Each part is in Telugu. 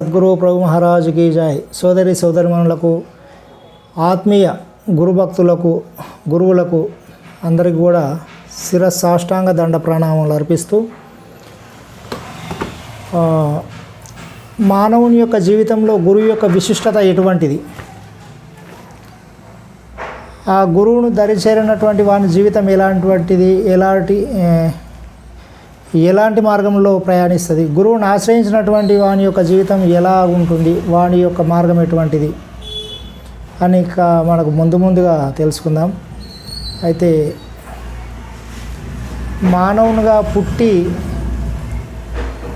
సద్గురు ప్రభు మహారాజుకి జై. సోదరి సోదరిమణులకు, ఆత్మీయ గురుభక్తులకు, గురువులకు అందరికీ కూడా శిరస్సాష్టాంగ దండ ప్రణామాలు అర్పిస్తూ, మానవుని యొక్క జీవితంలో గురువు యొక్క విశిష్టత ఎటువంటిది, ఆ గురువును దరిచేరినటువంటి వాని జీవితం ఎలాంటిది, ఎలాంటి మార్గంలో ప్రయాణిస్తుంది, గురువుని ఆశ్రయించినటువంటి వాని యొక్క జీవితం ఎలా ఉంటుంది, వాని యొక్క మార్గం ఎటువంటిది అని మనకు ముందుగా తెలుసుకుందాం. అయితే మానవునిగా పుట్టి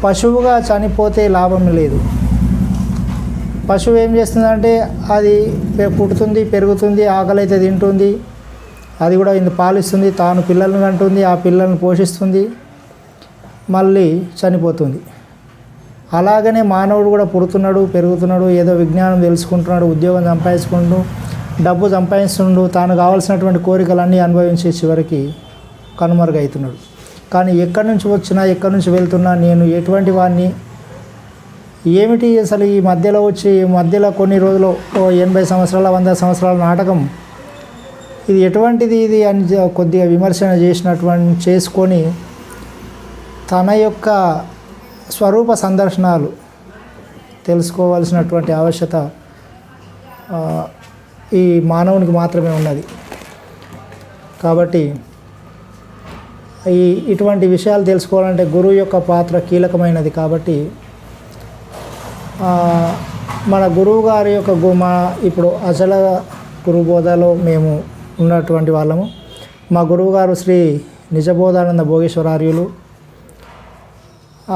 పశువుగా చనిపోతే లాభం లేదు. పశువు ఏం చేస్తుందంటే అది పుడుతుంది, పెరుగుతుంది, ఆకలి అయితే తింటుంది, అది కూడా పాలిస్తుంది, తాను పిల్లలను కంటుంది, ఆ పిల్లలను పోషిస్తుంది, మళ్ళీ చనిపోతుంది. అలాగనే మానవుడు కూడా పుడుతున్నాడు, పెరుగుతున్నాడు, ఏదో విజ్ఞానం తెలుసుకుంటున్నాడు, ఉద్యోగం సంపాదించుకుంటూ డబ్బు సంపాదిస్తుండు, తాను కావాల్సినటువంటి కోరికలన్నీ అనుభవించి చివరికి కనుమరుగవుతున్నాడు. కానీ ఎక్కడి నుంచి వచ్చినా, ఎక్కడి నుంచి వెళ్తున్నా, నేను ఎటువంటి వాడిని, ఏమిటి అసలు ఈ మధ్యలో కొన్ని రోజులు 80 సంవత్సరాల 100 సంవత్సరాల నాటకం ఇది ఎటువంటిది ఇది అని కొద్దిగా విమర్శన చేసుకొని తన యొక్క స్వరూప సందర్శనాలు తెలుసుకోవాల్సినటువంటి ఆవశ్యకత ఈ మానవునికి మాత్రమే ఉన్నది. కాబట్టి ఇటువంటి విషయాలు తెలుసుకోవాలంటే గురువు యొక్క పాత్ర కీలకమైనది. కాబట్టి మన గురువు గారి యొక్క ఇప్పుడు అచల గురుబోధలో మేము ఉన్నటువంటి వాళ్ళము. మా గురువుగారు శ్రీ నిజబోధానంద భోగేశ్వరార్యులు.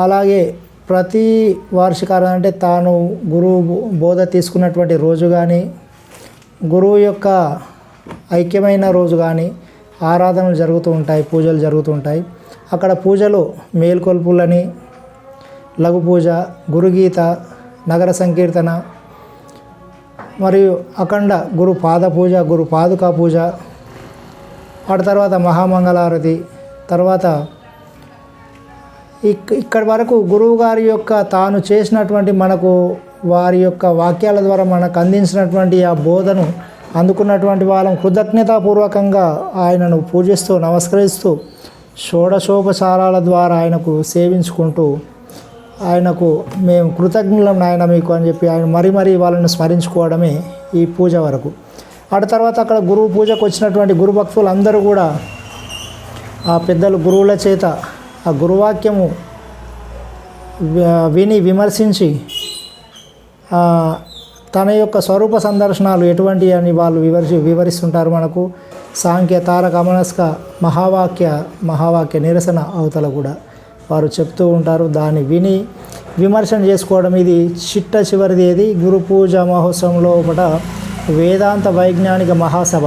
అలాగే ప్రతి వార్షికారం అంటే తాను గురువు బోధ తీసుకున్నటువంటి రోజు కానీ, గురువు యొక్క ఐక్యమైన రోజు కానీ ఆరాధనలు జరుగుతూ ఉంటాయి, పూజలు జరుగుతూ ఉంటాయి. అక్కడ పూజలు మేల్కొల్పులని, లఘు పూజ, గురుగీత, నగర సంకీర్తన, మరియు అఖండ గురు పాద పూజ, గురు పాదుకా పూజ, ఆ తర్వాత మహామంగళారతి, తర్వాత ఇక్కడి వరకు గురువు గారి యొక్క తాను చేసినటువంటి మనకు వారి యొక్క వాక్యాల ద్వారా మనకు అందించినటువంటి ఆ బోధను అందుకున్నటువంటి వాళ్ళం కృతజ్ఞతాపూర్వకంగా ఆయనను పూజిస్తూ నమస్కరిస్తూ షోడశోపచారాల ద్వారా ఆయనకు సేవించుకుంటూ ఆయనకు మేము కృతజ్ఞులం నాయన మీకు అని చెప్పి ఆయన మరీ వాళ్ళని స్మరించుకోవడమే ఈ పూజ వరకు. ఆ తర్వాత అక్కడ గురువు పూజకు వచ్చినటువంటి గురుభక్తులు అందరూ కూడా ఆ పెద్దలు గురువుల చేత ఆ గురువాక్యము విని విమర్శించి తన యొక్క స్వరూప సందర్శనాలు ఎటువంటి అని వాళ్ళు వివరిస్తుంటారు మనకు. సాంఖ్య తారక అమనస్క మహావాక్య నిరసన అవతల కూడా వారు చెప్తూ ఉంటారు. దాన్ని విని విమర్శన చేసుకోవడం ఇది చివరిది. ఏది గురు పూజ మహోత్సవంలో ఒకట వేదాంత వైజ్ఞానిక మహాసభ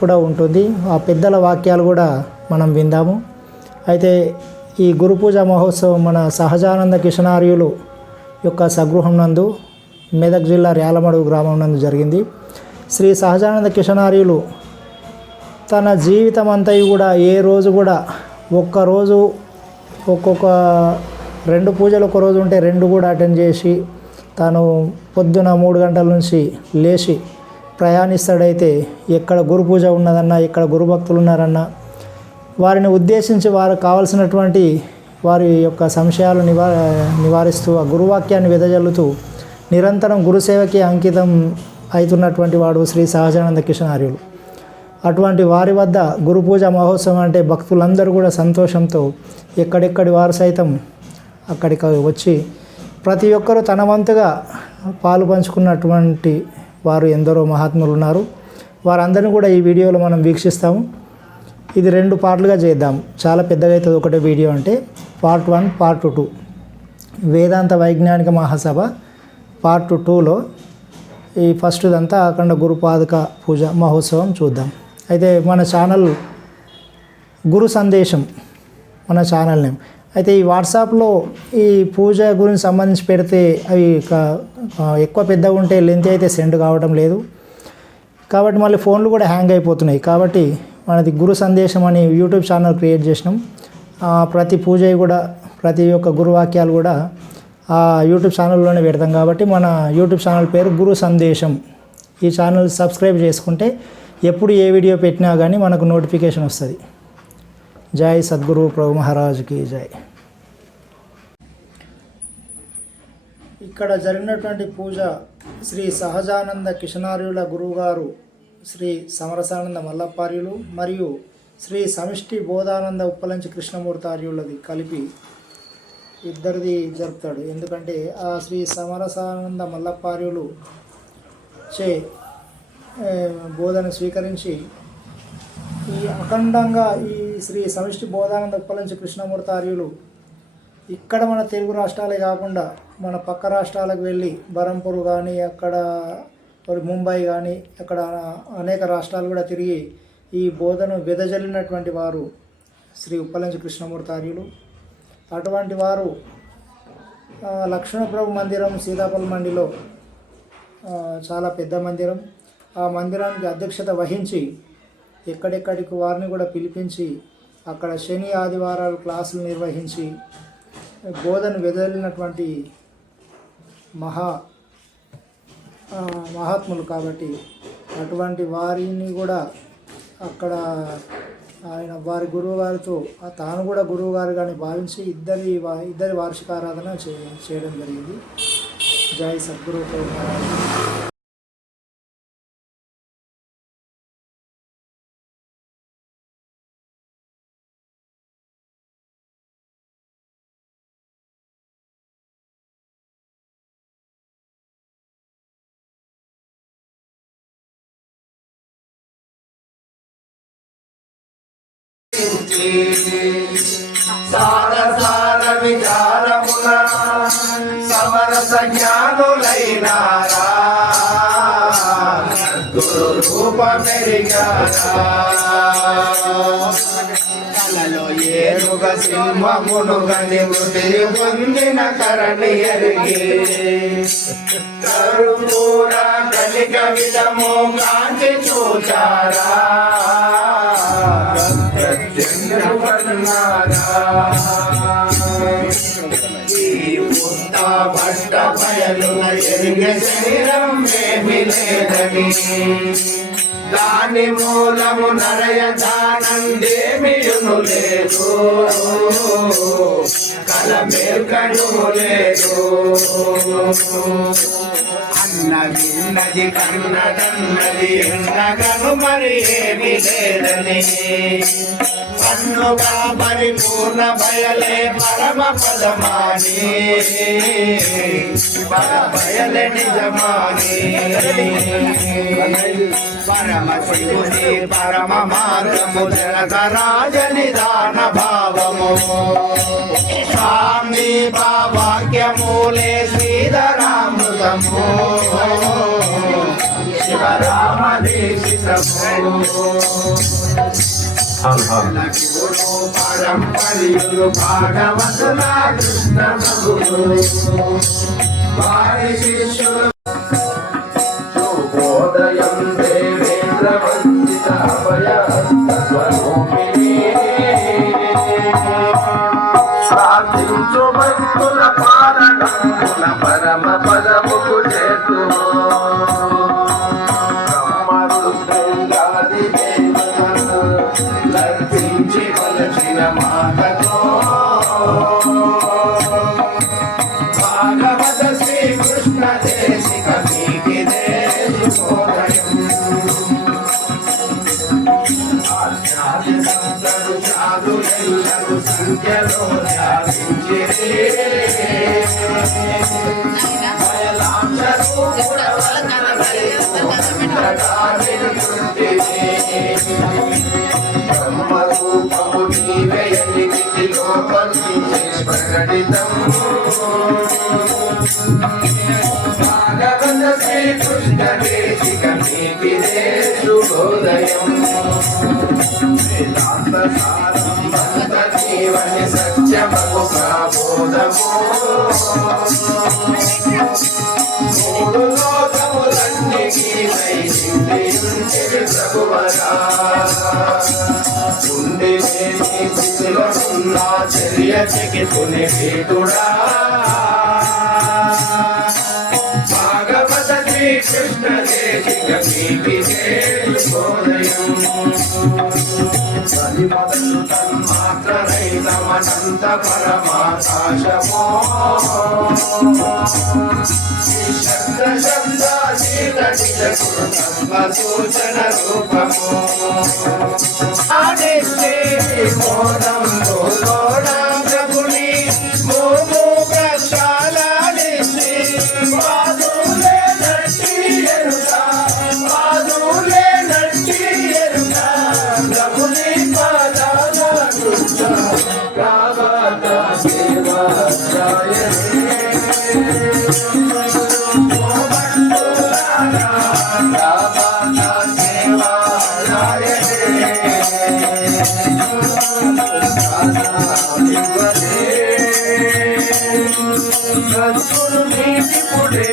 కూడా ఉంటుంది. ఆ పెద్దల వాక్యాలు కూడా మనం విందాము. అయితే ఈ గురు పూజ మహోత్సవం మన సహజానంద కిషనార్యులు యొక్క స్వగృహం నందు మెదక్ జిల్లా ర్యాలమడుగు గ్రామం నందు జరిగింది. శ్రీ సహజానంద కిషనార్యులు తన జీవితం అంతా కూడా ఏ రోజు కూడా ఒక్కరోజు ఒక్కొక్క 2 పూజలు ఒక రోజు ఉంటే 2 కూడా అటెండ్ చేసి తాను పొద్దున 3 గంటల నుంచి లేచి ప్రయాణిస్తాడైతే ఎక్కడ గురు పూజ ఉన్నదన్నా, ఎక్కడ గురుభక్తులు ఉన్నారన్నా వారిని ఉద్దేశించి వారికి కావాల్సినటువంటి వారి యొక్క సంశయాలు నివారిస్తూ ఆ గురువాక్యాన్ని వెదజల్లుతూ నిరంతరం గురుసేవకి అంకితం అవుతున్నటువంటి వాడు శ్రీ సహజానంద కిషనార్యులు. అటువంటి వారి వద్ద గురు పూజ మహోత్సవం అంటే భక్తులందరూ కూడా సంతోషంతో ఎక్కడెక్కడి వారు సైతం అక్కడికి వచ్చి ప్రతి ఒక్కరూ తన వంతుగా పాలు పంచుకున్నటువంటి వారు ఎందరో మహాత్ములు ఉన్నారు. వారందరినీ కూడా ఈ వీడియోలో మనం వీక్షిస్తాము. ఇది 2 పార్ట్లుగా చేద్దాం, చాలా పెద్దగా అవుతుంది ఒకటే వీడియో అంటే. పార్ట్ 1, పార్ట్ 2 వేదాంత వైజ్ఞానిక మహాసభ పార్ట్ 2లో ఈ ఫస్ట్దంతా అఖండ గురుపాదుక పూజ మహోత్సవం చూద్దాం. అయితే మన ఛానల్ గురు సందేశం మన ఛానల్ నేమ్. అయితే ఈ వాట్సాప్లో ఈ పూజ గురించి సంబంధించి పెడితే అవి ఎక్కువ పెద్దగా ఉంటే లెంత్ అయితే సెండ్ కావడం లేదు. కాబట్టి మళ్ళీ ఫోన్లు కూడా హ్యాంగ్ అయిపోతున్నాయి. కాబట్టి మనది గురు సందేశం అని యూట్యూబ్ ఛానల్ క్రియేట్ చేసినాం. ప్రతి పూజ కూడా ప్రతి ఒక్క గురువాక్యాలు కూడా ఆ యూట్యూబ్ ఛానల్లోనే పెడతాం కాబట్టి మన యూట్యూబ్ ఛానల్ పేరు గురు సందేశం. ఈ ఛానల్ సబ్స్క్రైబ్ చేసుకుంటే ఎప్పుడు ఏ వీడియో పెట్టినా కానీ మనకు నోటిఫికేషన్ వస్తుంది. జై సద్గురు ప్రభు మహారాజ్కి జై. ఇక్కడ జరిగినటువంటి పూజ శ్రీ సహజానంద కిషనార్యుల గురువుగారు శ్రీ సమరసానంద మల్లప్పార్యులు మరియు శ్రీ సమిష్టి బోధానంద ఉప్పలంచి కృష్ణమూర్తార్యులది కలిపి ఇద్దరిది జరుపుతాడు. ఎందుకంటే ఆ శ్రీ సమరసానంద మల్లప్పార్యులు చే బోధన స్వీకరించి ఈ అఖండంగా ఈ శ్రీ సమిష్టి బోధానంద ఉప్పలంచి కృష్ణమూర్తార్యులు ఇక్కడ మన తెలుగు రాష్ట్రాలే కాకుండా మన పక్క రాష్ట్రాలకు వెళ్ళి బరంపూర్ కానీ అక్కడ ముంబై కానీ అక్కడ అనేక రాష్ట్రాలు కూడా తిరిగి ఈ బోధను వెదజల్లినటువంటి వారు శ్రీ ఉప్పలంచి కృష్ణమూర్తార్యులు. అటువంటి వారు లక్ష్మణప్రభు మందిరం సీతాపల్ మండిలో చాలా పెద్ద మందిరం. ఆ మందిరానికి అధ్యక్షత వహించి ఎక్కడెక్కడికి వారిని కూడా పిలిపించి అక్కడ శని ఆదివారాలు క్లాసులు నిర్వహించి బోధను వెదజల్లినటువంటి మహాత్ములు కాబట్టి అటువంటి వారిని కూడా అక్కడ ఆయన వారి గురువు గారితో తాను కూడా గురువు గారు కానీ భావించి ఇద్దరి వార్షికారాధన చేయడం జరిగింది. జై సద్గురు. సార సార విచారమున సమరస జ్ఞానులైనారా గురు రూపమెరిగారా కలలో ఏనుగ సింహమునుగని మృతి పొందిన కరణి ఎరిగి కరుపూర కలిక విధము కాంచి చూచారా పట్ట బయలు ఎరిగే శరీరం ఏమి లేదని దాని మూలము నరయదానందేమియును లేదు కలమేల్కను లేదు అన్నది కన్నదన్నది ఎన్నగను మరి ఏమి లేదని కన్నుగా పరిపూర్ణ బయలే పరమ పదమాని బయలే నిజమాని పరమ శివుని పరమ మార్గము జనకరాజ నిదాన భావము స్వామి వాక్యమూలే శ్రీధరామృతము శివరామదేశితము పరంపర్యులు భాగవతుల కృష్ణ ప్రభులు వారి శిష్యులు శుభోదయం దేవేంద్ర వందిత అభయ స్వరూపిణి ప్రార్థించు భక్తుల పాలనముల పరమ పదముకు చేతు నర్తించి వలసిన మాటతో భాగవత శ్రీకృష్ణ దేశిక మీకిదే శుభోదయం ఆచార్య సంతరు సాధులెల్లరు సంఖ్యలో ధ్యానించిరే బ్రహ్మరూపము నీవే ఎన్నిటిలో ప్రకటితం భాగవత శ్రీకృష్ణ దేశిక మీకిదే శుభోదయం వేదాంత సారం భక్త జీవని సత్యమగు ప్రబోధము మూడు లోకములన్నిటికీ వైసింటియుంటివి ప్రభువరా ఉండి స్థితిలో ఉన్న చర్య చికితుని భీతుడా కృష్ణ దేశిక నీకి చేరుకోదయం అది మొదలు తన్మాత్రనైతమనంత పరమాకాశమో శబ్ద శబ్దాతీత చిత్తకృతమ్మ సూచన రూపమో ఆదిస్తే మోదంలో లోడం ప్రభుని మోము ప్రక్షాళనిస్తే పాదులే నట్టి ఎరుక పాదులే నట్టి ఎరుక ప్రభుని పాదాల కృష్ణ ప్రాభాత సేవా సద్గురు నీతి పుడే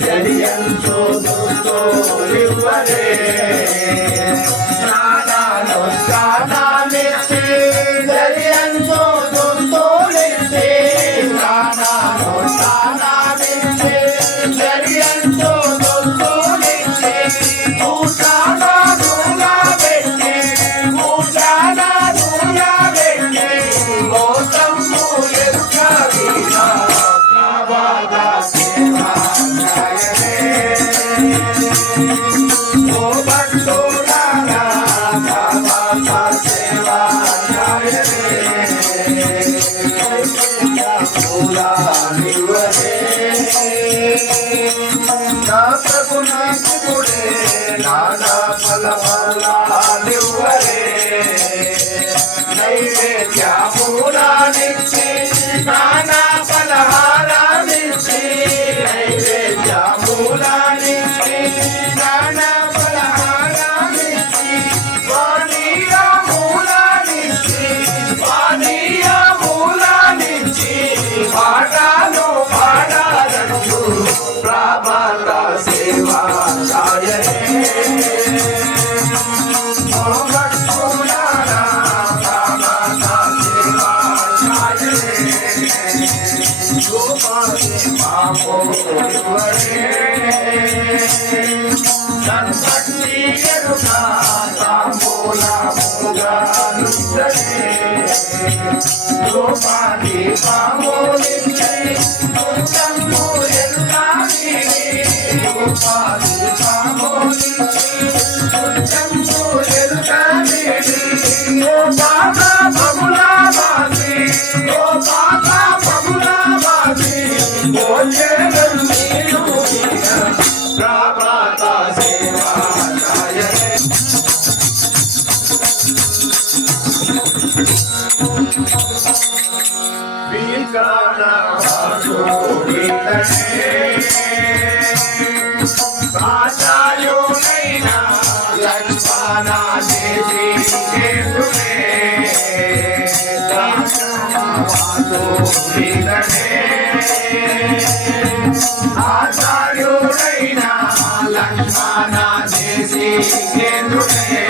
జడియంతో దోలివ్వరే స్నానాలు స్నానాలిస్తే జడియంతో దోలిస్తే స్నానాలు స్నానాలిస్తే జడియంతో దోలిస్తే పూజానా దూలా పెట్టే పూజానా దూలా పెట్టే మోసం ఎరుక వీరా బాబా సేవా ఓ భక్తులారా బాబా సేవా నా ప్రభు నాకు పుడే నానా ఫలఫలాలివ్వరే నైవేద్యమూలానిచ్చి నానా ఫలహారాలిచ్చి నైవేద్యమూలానిచ్చి నానా ఫలహారాలిచ్చి పానీయమూలానిచ్చి పానీయమూలానిచ్చి పాఠాలు పాడాలంటూ ప్రభాత సేవా ప్రభాత సేవా ఆచార్యునైనా లక్ష్మణ దేశీ ఆచార్యుడైనా లక్ష్మణ చేసి కేంద్రుడే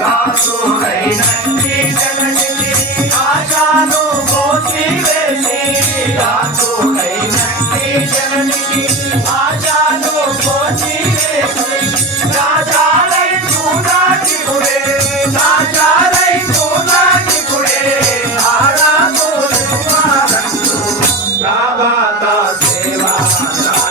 దాసుడైనట్టి జగతికి ఆశాను మోసి వేసి దాసుడైనట్టి జగతికి ఆశాను మోసి వేసి రాజాలై చూడాటిపుడే రాజాలై చూడాటిపుడే ప్రభాత సేవా సేవా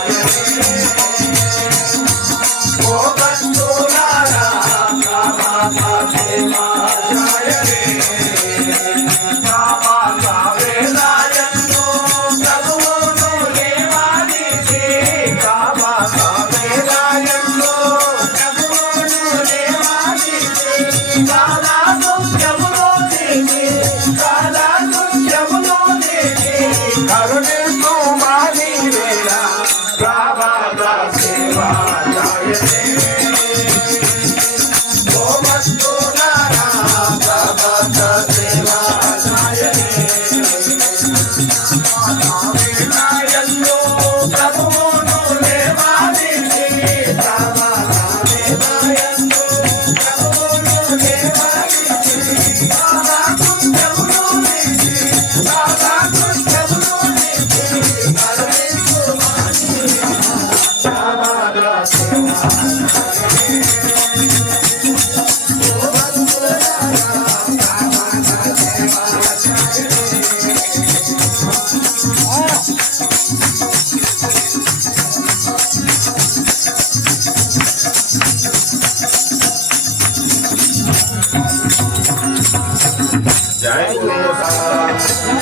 జై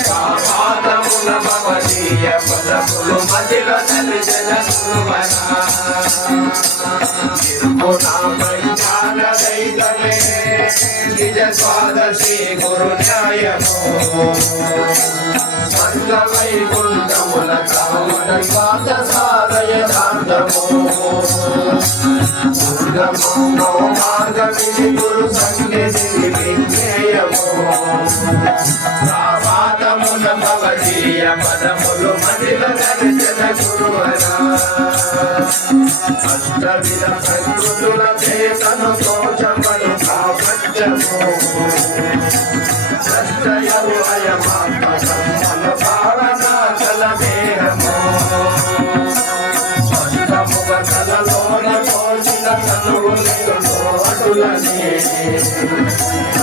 పాదమున భవనీయ పదములు మదిలో తల్లిజన జ్ఞాన దైతమే నిజ స్వాదశీ గురు న్యాయము స్వర్గ వైకుంఠముల కామన స్వాత సాధయ శాంతము దుర్గమో మార్గమిది గురు సంగతి విజ్ఞేయము పాదమున భవనీయ పదములు మదిల దర్శన గురువరా అష్టవిధ ప్రకృతుల చేతను తోచమను కాపచ్చము సత్యయము అయమాత్మ సమ్మల భావన కలమేహము స్పష్టముగ కలలోన పోచిన తనువులను అటులని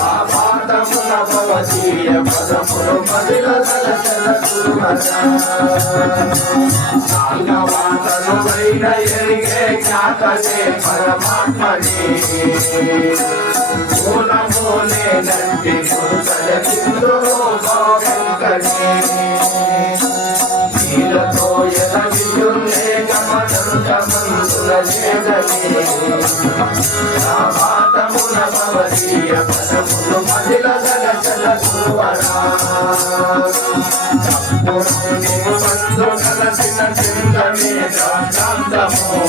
ఆ పాదమున భవనీయ పదములు మదిల దర్శన గురువరా నాగవాతను వైన ఎరిగే జ్ఞాతనే పరమాత్మని మూలమూలే నంటి గురుతల చిందు భోగంకని నీలతో ఎద విజుల్లే గమనరు గమంతుల చేదని నా పాదమున భవనీయ పదములు మదిల దర్శన గురువరా బంధు కలసిన చింతనే శాంతము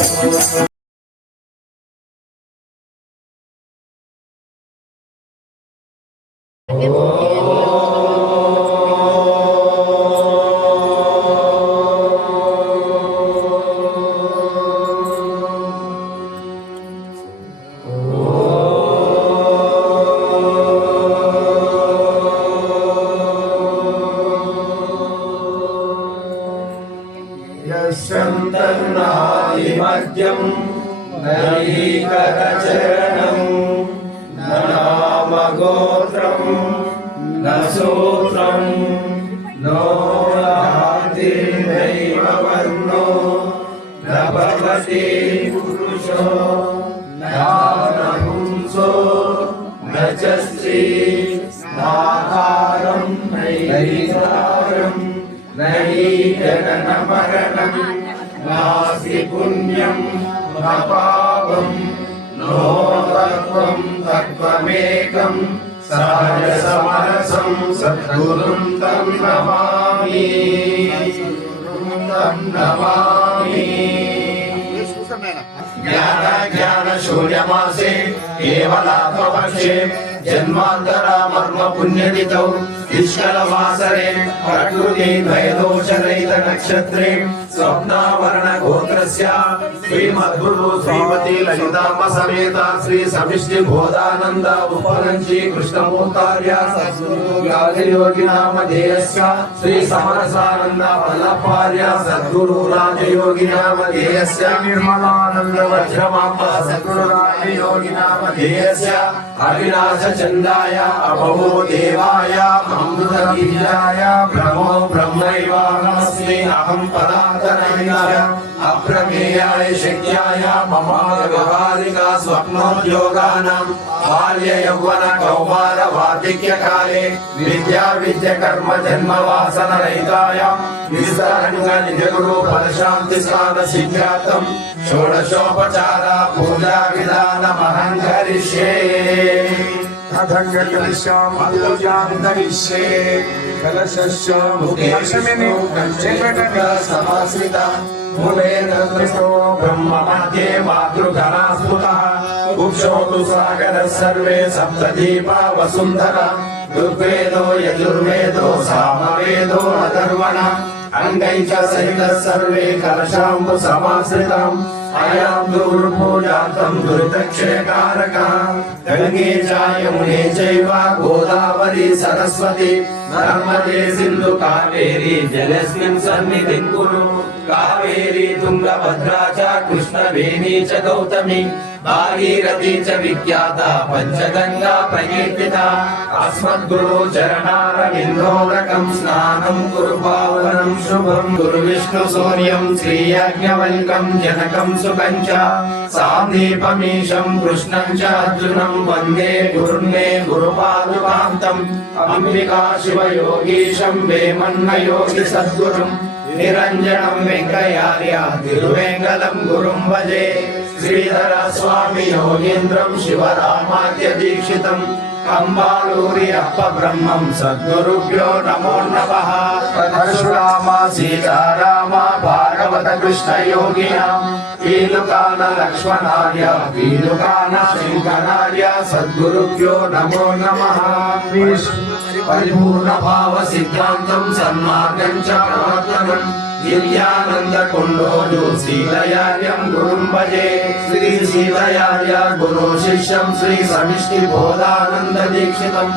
యశంతన్నాదిమధ్యం నైకరచరణం నామగోత్రం న సూత్రం నో రాతిర్నైవవర్ణో న భవతి పురుషో నాపుంసో న చ స్త్రీ నాకారం నైకారం నహి జనన మరణం నాస్తి పుణ్యం న పాపం నో తత్వం తత్వమేకం సహజ సమరసం సద్గురుం తం నమామి జ్ఞాన జ్ఞాన శూన్యమాసే కేవలాత్మపక్షే జన్మాంతరా మర్మ పుణ్యతిథౌ నిష్కలవాసరే ప్రకృతి ద్వయదోషరహిత నక్షత్రే స్వప్నావరణ గోత్రస్య శ్రీమద్గురు శ్రీమతి లలితాంబ సమేత శ్రీ సమిష్టి బోధానంద ఉపరంచి కృష్ణమూర్తార్య సద్గురు రాజయోగి నామధేయస్య శ్రీ సమరసానంద వల్లభార్య సద్గురు రాజయోగి నామధేయస్య నిర్మలానంద వజ్రమాంబ సద్గురు రాజయోగి నామధేయస్య అవినాశ చందాయ అభవో దేవాయ అమృత బీజాయ బ్రహ్మో బ్రహ్మైవాహమస్మి అహం పదార్థనైనాయ అప్రమేయాయ శక్యాయ మమ వ్యవహారిక స్వప్నోద్యోగానాం బాల్య యౌవన కౌమార వార్ధక్య కాలే విద్యా విద్య కర్మ జన్మ వాసన రహితాయ విస్తరంగ నిజ గురు పరశాంతి స్థాన సిద్ధ్యార్థం షోడశోపచార పూజా విధానమహం కరిష్యే కథంగలిష్యామూజాంతరిష్యే కలశస్య ముఖేశమిని సమాశ్రిత మూలేన దృష్టో బ్రహ్మ మధ్యే మాతృగణా స్ఫుటః కుక్షోతు సాగర సర్వే సప్తదీపా వసుంధర ఋగ్వేదో యజుర్వేదో సామవేదో అథర్వణ అంగైచ సహిత సర్వే కలశాంబు సమాశ్రితం అయాం దుర్పూజార్థం దురితక్షయకారక గంగే చాయమునే చైవ గోదావరి సరస్వతి నర్మదే సింధు కావేరి జలస్మిన్ సన్నిధిం కురు కావేరి తు తుంగభద్రా చ కృష్ణవేణీ చ గౌతమి భాగీరథీ చ విఖ్యాత పంచగంగా ప్రకీర్తిత అస్మద్గురు చరణారవిందోదకం స్నానం కురు పావనం శుభం గురు విష్ణు సూర్యం శ్రీయాజ్ఞవల్కం జనకం సుఖం చ సాందీపమీశం కృష్ణం చ అర్జునం వందే గురున్నే గురుపాదుకాంతం అంబికా శివయోగీశం వేమన్న యోగి సద్గురుం నిరంజనం వెంకయ్యార్య తిరువేంగళం గురుం భజే శ్రీధర స్వామి యోగీంద్రం శివరామాద్య దీక్షితం కంబాళూరి అప్ప బ్రహ్మం సద్గురుభ్యో నమో నమః పరశురామ సీతారామ భాగవత కృష్ణ యోగినాం పీలుకాన లక్ష్మణార్య పీలుకాన శంకరార్య సద్గురుభ్యో నమో నమః పరిపూర్ణ భావ సిద్ధాంతం సన్మార్గం చ ప్రవర్తనం నిత్యానంద కొండోజు శ్రీదయార్యం గురుం భజే శ్రీ శ్రీదయార్య గురు శిష్యం శ్రీ సమిష్టి బోధానంద దీక్షితం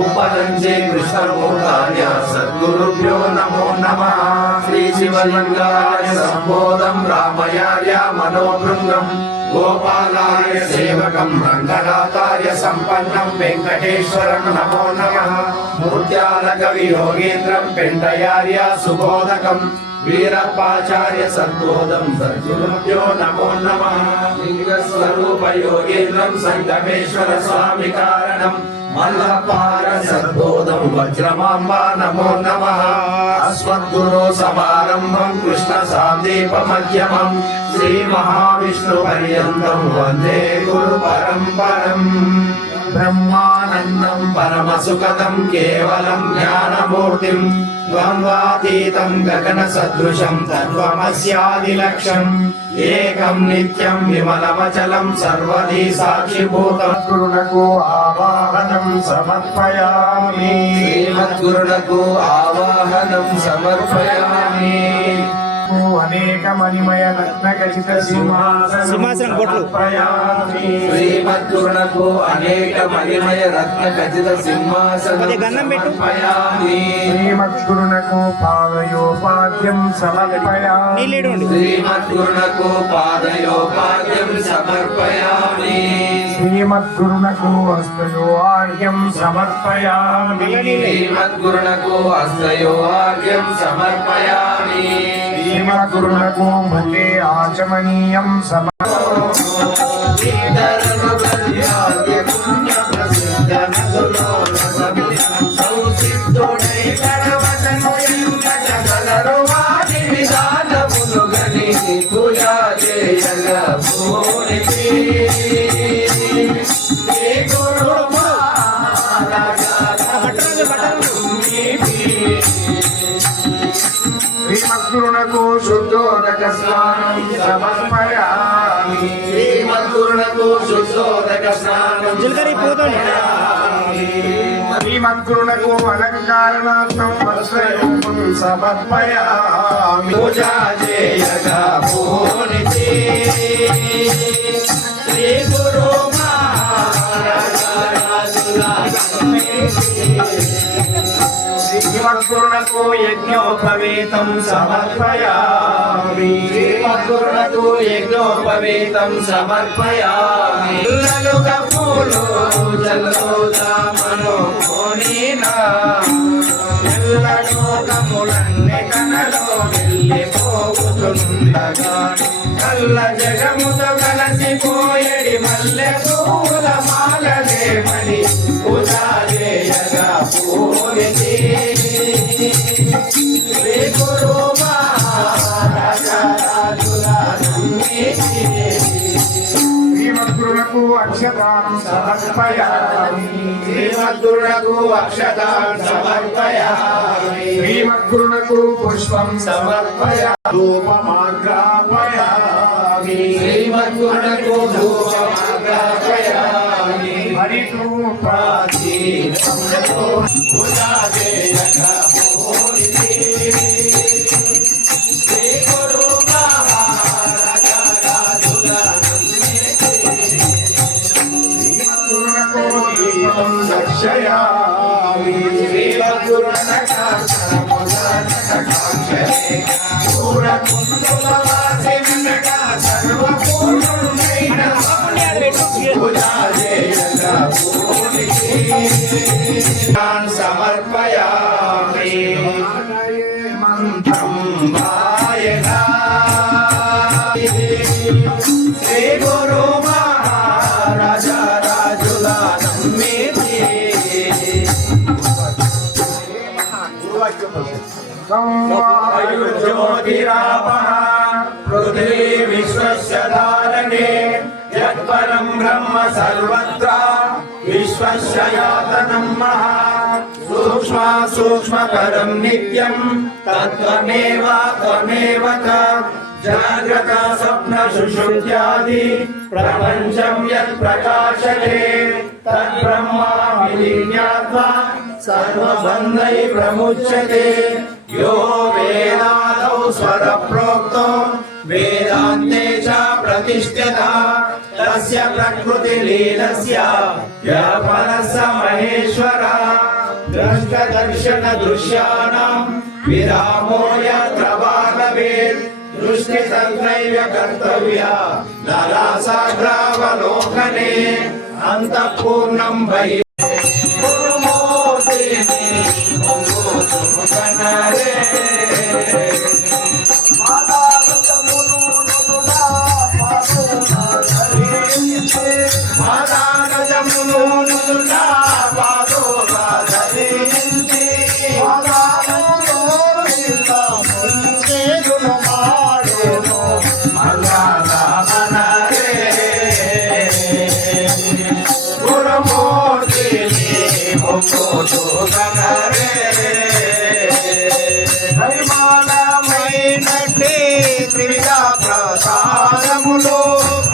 ఉపదంచే కృష్ణమూర్తార్య సద్గురుభ్యో నమో నమః శ్రీ శివలింగాయ సంబోధం రామయార్య మనోభృంగం గోపాలాయ సేవకం రంగనాథాయ సంపన్నం వెంకటేశ్వరం నమో నమః మూర్త్యాల కవి యోగేంద్రం పెంటయార్య సుబోధకం వీరప్పాచార్య సద్బోధం సద్గురుభ్యో నమో నమః లింగస్వరూప యోగేంద్రం సంగమేశ్వర స్వామి కారణం మల్లపార సద్బోధం వజ్రమాంబ నమో నమః అస్మద్గురు సమారంభం కృష్ణ సాందీప మధ్యమం శ్రీ మహావిష్ణు పర్యంతం వందే గురు పరంపరం బ్రహ్మానందం పరమసుఖదం కేవలం జ్ఞానమూర్తిం ద్వంద్వాతీతం గగన సదృశం తత్వమస్యాదిలక్ష్యం ఏకం నిత్యం విమలమచలం సర్వదీ సాక్షిభూతం గురునకు ఆవాహనం సమర్పయామి శ్రీమద్గురులకు ఆవాహనం సమర్పయామి అనేక మణిమయ రత్న ఖచిత సింహాసనం సమర్పయామి శ్రీమద్గురునకు అనేక మణిమయ రత్న ఖచిత సింహాసనం సమర్పయామి శ్రీమద్గురునకు పాదయోపాద్యం సమర్పయామి శ్రీమద్గురునకు పాదయోపాద్యం సమర్పయామి శ్రీమద్గురునకు హస్తయోఆర్ఘ్యం సమర్పయామి శ్రీమద్గురునకు హస్తయోఆర్ఘ్యం సమర్పయామి శ్రీమద్గురునకు ముఖే ఆచమనీయం శ్రీమద్గురునకు శుద్ధోదక స్నానం సమర్పయామి శ్రీమద్గురునకు శుద్ధోదక స్నానం శ్రీమద్గురునకు అలంకారణార్థం వస్త్రయోగం సమర్పయామి పూజా చేయగా పూనితి శ్రీ గురు శ్రీమద్గురునకు యజ్ఞోపవేతం సమర్పయామి శ్రీమద్గురునకు యజ్ఞోపవేతం సమర్పయామి పిల్లలుగా పూలు జల్లోదామను కోనేనా ఎల్లలోకములన్నీ కనలో వెళ్ళిపోతుండగాను కల్ల జగముతో కలిసిపోయేడి మల్లె పూల మాలదేమని పూజా చేయగా పూనితి శ్రీ గురు శ్రీమద్గురునకు అక్షతాం సమర్పయామి శ్రీమద్గురునకు అక్షతాం సమర్పయామి శ్రీమద్గురునకు పుష్పం సమర్పయామి ధూపమాగ్రాపయామి శ్రీమద్గురునకు ధూపమాగ్రాపయామి హరిధూపాది పూజా చేయగా పూనితి శ్రీ గురు శ్రీమద్గురునకు దీపం దర్శయామి శ్రీమద్గురునకు वायुर्ज्योतिरापः पृथ्वी विश्वस्य धारणे यत्परं ब्रह्म सर्वत्र विश्वस्य यातनं महा सूक्ष्मकरं नित्यं तत्त्वमेव त्वमेव च जाग्रत स्वप्न सुषुप्त्यादि प्रपञ्चं यत् प्रकाशते तद्ब्रह्मा विलीन्यात्मा सर्वबन्धैः प्रमुच्यते यो वेदादौ स्वरप्रोक्तो वेदान्ते च प्रतिष्ठितः तस्य प्रकृतिलीलस्य व्यापरस्य महेश्वरः द्रष्टदर्शनदृश्यानां विरामो यत्र वा भवेत् दृष्टितत्रैव कर्तव्या नरासाग्रावलोकने अन्तःपूर्णं बहि పరిమాణమైనట్టి త్రివిధ ప్రసాదములు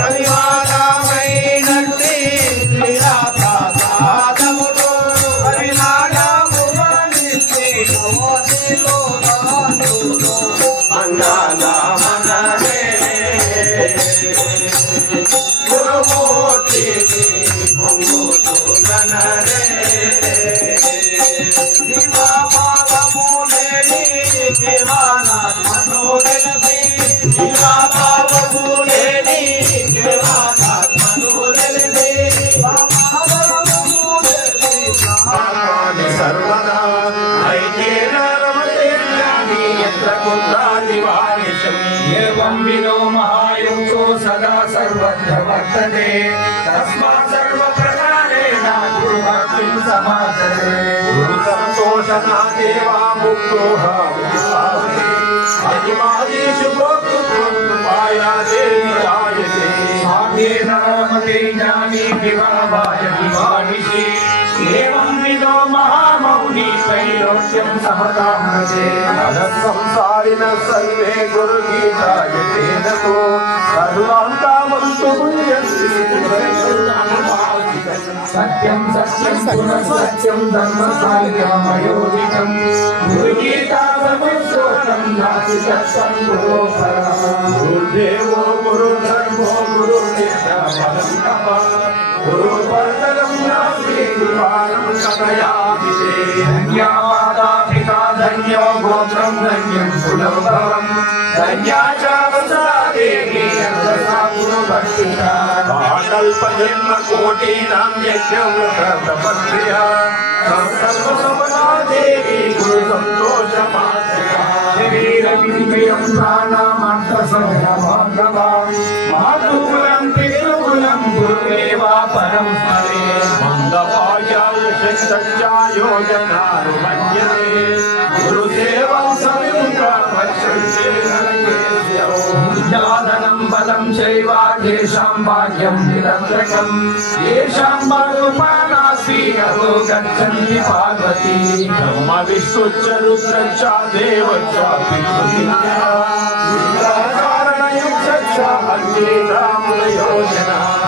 పరిమాణమైనట్టి త్రివిధ ప్రసాదములు పరిమాణమునిచ్చి అన్నామనరే గురుమూర్తి పొంగుతు గణరే सर्वदा एवं विनो महायुक्तो सदा सर्वत्र वर्तते तस्मात् सर्वप्रकारेण गुरुभक्तिं समाचरे गुरुसन्तोषना देवा मुक्तोः अधिमादिषु कृपाया देवी आयते साम्येन रमते ज्ञानी विभावाय विभानिषि एवं विदो महामौनि त्रैलोक्यं समताम्रजे संसारिणः सर्वे गुरुगीतायते नतो सर्वान्तामस्तु पुण्यश्री सत्यं सत्यं पुनः सत्यं धर्मसाङ्ख्यमयोगितं गुरुगीता समुद्रोतं नास्ति सत्यं गुरोपरः गुरुदेवो गुरुधर्मो गुरुर्निष्ठा गुरुवर्धनं नास्ति कृपालं कथयामि ते धन्या माता पिता धन्यो गोत्रं धन्यं कुलं भवं धन्या च वसा देवी यद्वसा गुरुभक्तिता कल्पजन्म कोटीनां यज्ञं तपस्या सर्वसमना देवी गुरु सन्तोषमाचरा वीरविन्द्रियं प्राणामर्थसंग्रहार्धवा मातुकुलं पितृकुलं गुरुमेवा परं स्मरे मन्दवाचार्यश्चायो जनानुमन्यते गुरुदेवं सविमुखवक्षेणं बलं चैव येषां भाग्यं निरन्तरं येषां बलोपानास्ति अतो गच्छन्ति पार्वती ब्रह्म विष्णुश्च रुद्रश्च देवश्च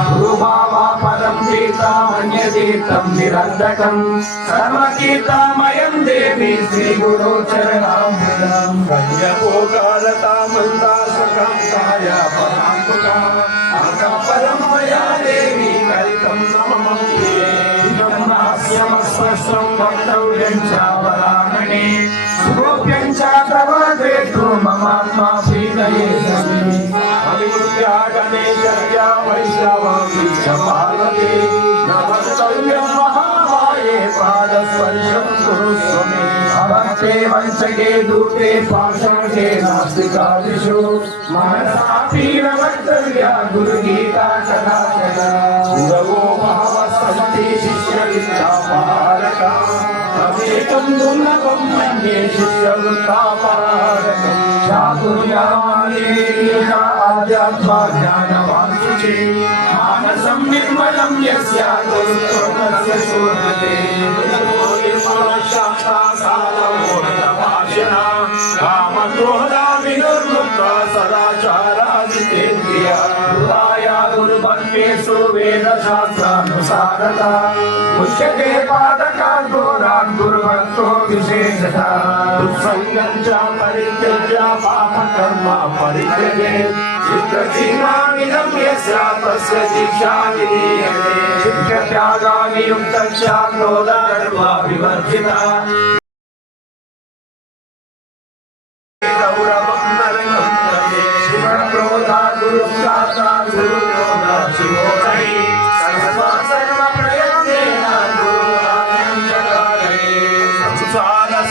गुरुभावा परं तीर्थमन्यतीर्थं निरन्तकं सर्वतीर्थमयं देवी श्रीगुरो चरणामृतं कन्यकोकालतामन्दासकान्ताय पराङ्कुका परं मया देवी कलितं सममं प्रिये हास्यमस्पष्टं वक्तव्यं च वरामणे गोप्यं च प्रवर्तेतु ममात्मा प्रीतये अविमुद्या गणेशर्या वैष्णवं च पार्वती नमस्तव्यं महामाये पादस्पर्शं कुरुष्व मे अभक्ते वञ्चके दूते पाशंके नास्तिकादिषु मनसापि न वक्तव्या गुरुगीता कदाचन गुरवो भावः सन्ति शिष्यविद्यापारका ఏకం దుర్లభం మన్యే శిష్యవృత్తాపరాధకం చాతుర్యామానే ఆధ్యాత్మ జ్ఞానవాన్ శుచి మానసం నిర్మలం యస్య గురుత్వమస్య శూన్యతే కామక్రోధా వినుర్ముక్తా సదాచారాదితేంద్రియ గురుబంధేషు వేదశాస్త్రానుసారత ఉచ్యతే పాదకాన్ ఘోరాన్ గురుభక్తో విశేషత దుస్సంగం చ పరిత్యజ్య పాపకర్మ పరిత్యజే చిత్తజీవామిదం యస్య తస్య దీక్షా విధీయతే చిత్తత్యాగాని యుక్తస్య క్రోధకర్మ వివర్జిత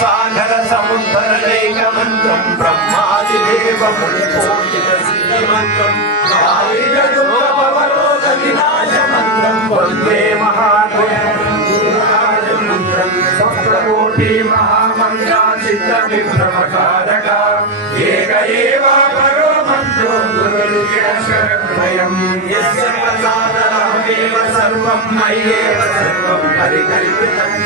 సాగర సముద్రలేక మంత్రం బ్రహ్మాదిదేవ మునిపోయిన సిద్ధిమంత్రం పవరోగ వినాశ మంత్రం వందే మహామంత్రం సప్తకోటి మహామంత్రా చిత్త విభ్రమకారక ఏక ఏవ పరో మంత్రో గురుర్యశరణం యస్య ప్రసాదమేవ సర్వం మయ్యేవ సర్వం పరికల్పితం చ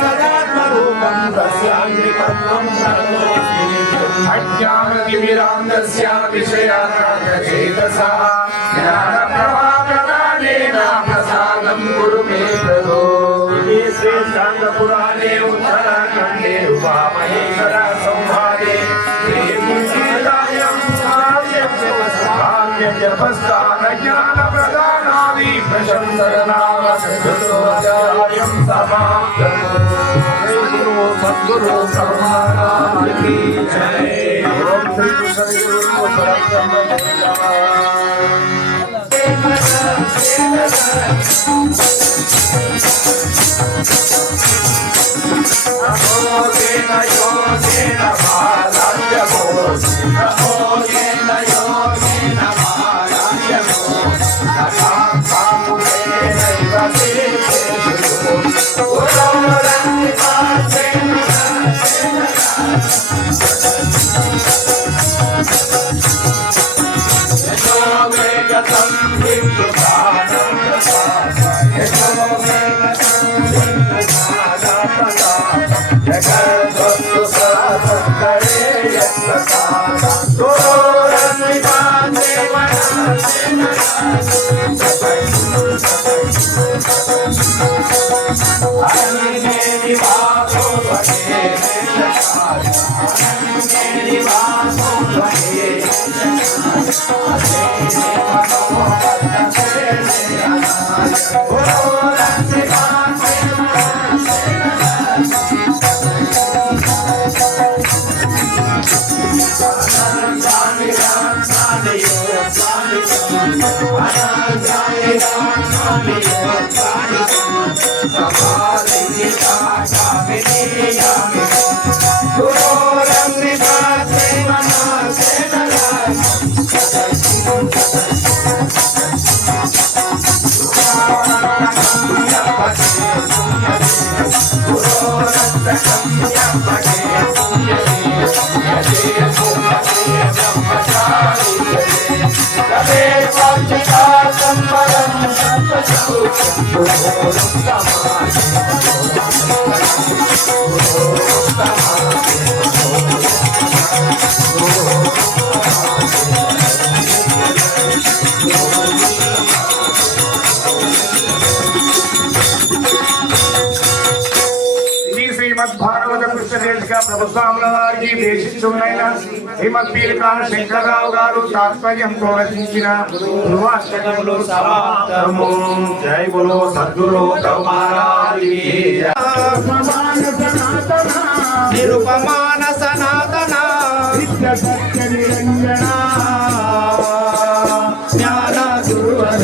సదాత్మరూపం తస్యాగ్నిపత్రం ప్రణతోస్మి అజ్ఞానతిమిరాంధస్య విషయానాథచేతసః జ్ఞానప్రవాహప్రదానేన ప్రసాదం కురు మే ప్రభో శ్రీశాంతపురాణే ఉత్తరాఖండే ఉమామహేశ్వర సంవాదే జపస్థాన జ్ఞాన ప్రదానాది ప్రశంసనామృతోచార్యం సమాప్తం సద్గురు సర్వాణి జయ ఓం శ్రీ కృష్ణ భాగవత కృష్ణదేశిక ప్రభుత్వంలో వారికి దేశించునైన శ్రీమద్వీరకాల శంకరరావు గారు తాత్పర్యంతో రచించిన ధ్రువాష్టకములు సమాప్తము. జై బోలో సద్గురు నిరుపమాన సనాతన నిత్య సత్య నిరంజన జ్ఞాన గురువర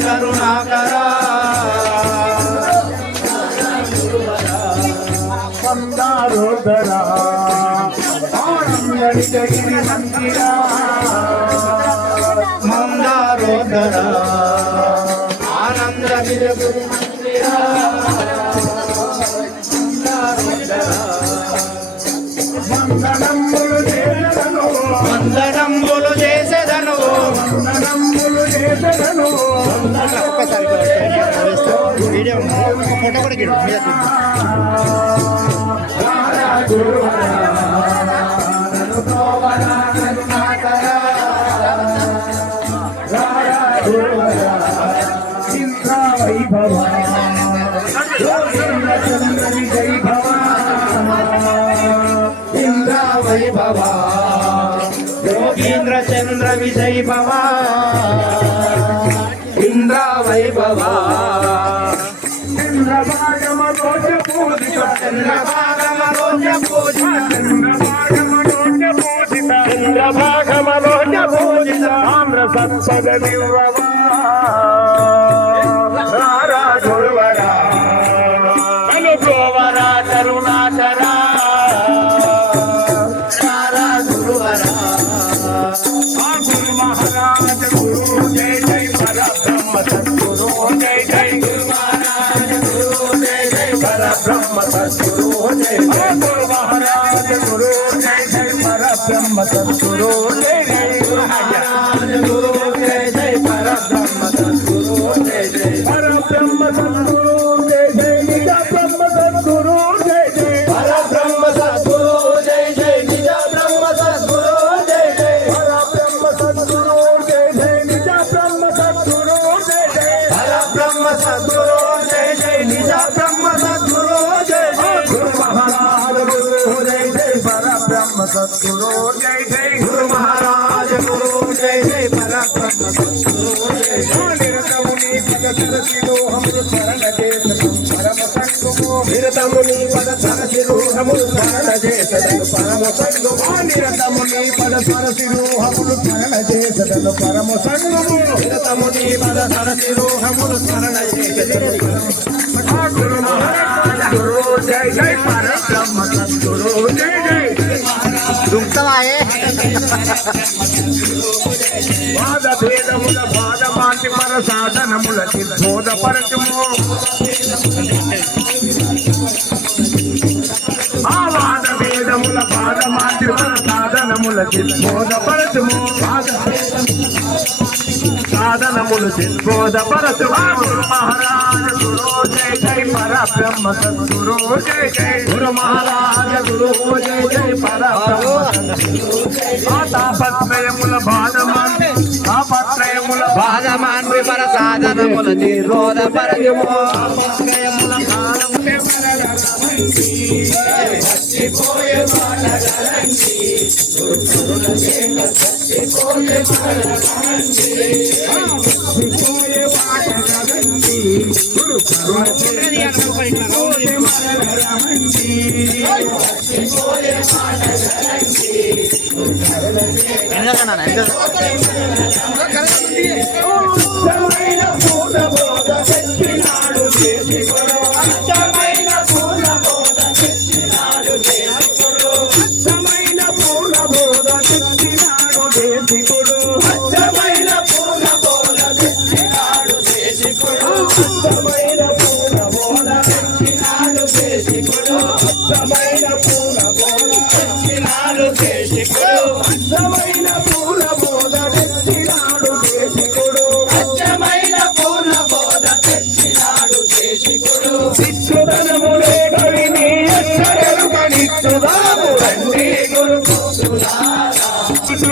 కరుణాకర మందారోదరా ఆనందగిరి మందిరా మందారోదర ఆనందగిరి వందనములు చేసెదను వందనంబులు చేసేదను వందనములు చేసెదను ఒక్కసారి వీడియో ఫోటో కూడా గిడు మీద ఇంద్ర వైభవ చంద్ర విజయ భవ ఇంద్ర వైభవ యోగీంద్ర చంద్ర విజయ్ భవ ఇంద్ర వైభవ చంద్రభాగమ రోజ పూజిత చంద్రభాగమ రోజ పూజ చంద్రభాగమ రోజ పూజిత చంద్రభాగమ రోజ పూజిత ఆంధ్ర సత్పద నివ్వవా రారా గురువరా అనుకోవరా కరుణాకరా రారా గురువరా ఆ గురు మహారాజ గురు జై జై పరబ్రహ్మ సద్గురు జై జై గురు మహారాజ గురు జై జై పరబ్రహ్మ సద్గురు జై జై గురు మహారాజ గురు జై జై పరబ్రహ్మ సద్గురు జై జై గురు మహారాజ గురు జై జై పరబ్రహ్మ సద్గురు జై జై పరబ్రహ్మ సద్గురు జై జై నిజ బ్రహ్మ సద్గురు జై జై పరబ్రహ్మ సద్గురు జై జై నిజ బ్రహ్మ సద్గురు జై జై పరబ్రహ్మ సద్గురు జై జై నిజ బ్రహ్మ సద్గురు జై జై పరబ్రహ్మ సద్గురు జై జై నిజ బ్రహ్మ సద్గురు జై జై గురు మహారాజ గురు జై జై పరబ్రహ్మ సద్గురు జై జై గురు మహారాజ గురు జై జై పరబ్రహ్మ సద్గురు జై జై నిరతముని పద సరసిలోహములు శరణ చేసను పరమ సంగుము నిరతముని పద సరసిరోహములు శరణ చేసెదను పరమ సంగుము నిరతముని పద సరసిలోహములు శరణ చేసను పరమ సంగుము నిరతముని పద సరసిరోహములు శరణ చేసెదను గురు మహారాజ గురు జై జై పరబ్రహ్మ సద్గురు జై జై దుఃఖమాయే వాద భేదముల బాధమాటి పర సాధనముల బోధ పరచము ఆ వాద భేదముల బాధమాటి పర సాధనముల బోధ పరచము సాధనములు బోధ పరచము గురు మహారాజ గురు జై జై పరబ్రహ్మ సద్గురు జై జై గురు మహారాజ గురు జై జై పరబ్రహ్మ తాపత్రయముల బాధమాటి తాపత్రయముల బాధమాన్వి పర సాధనముల నిర్రోధ పరజము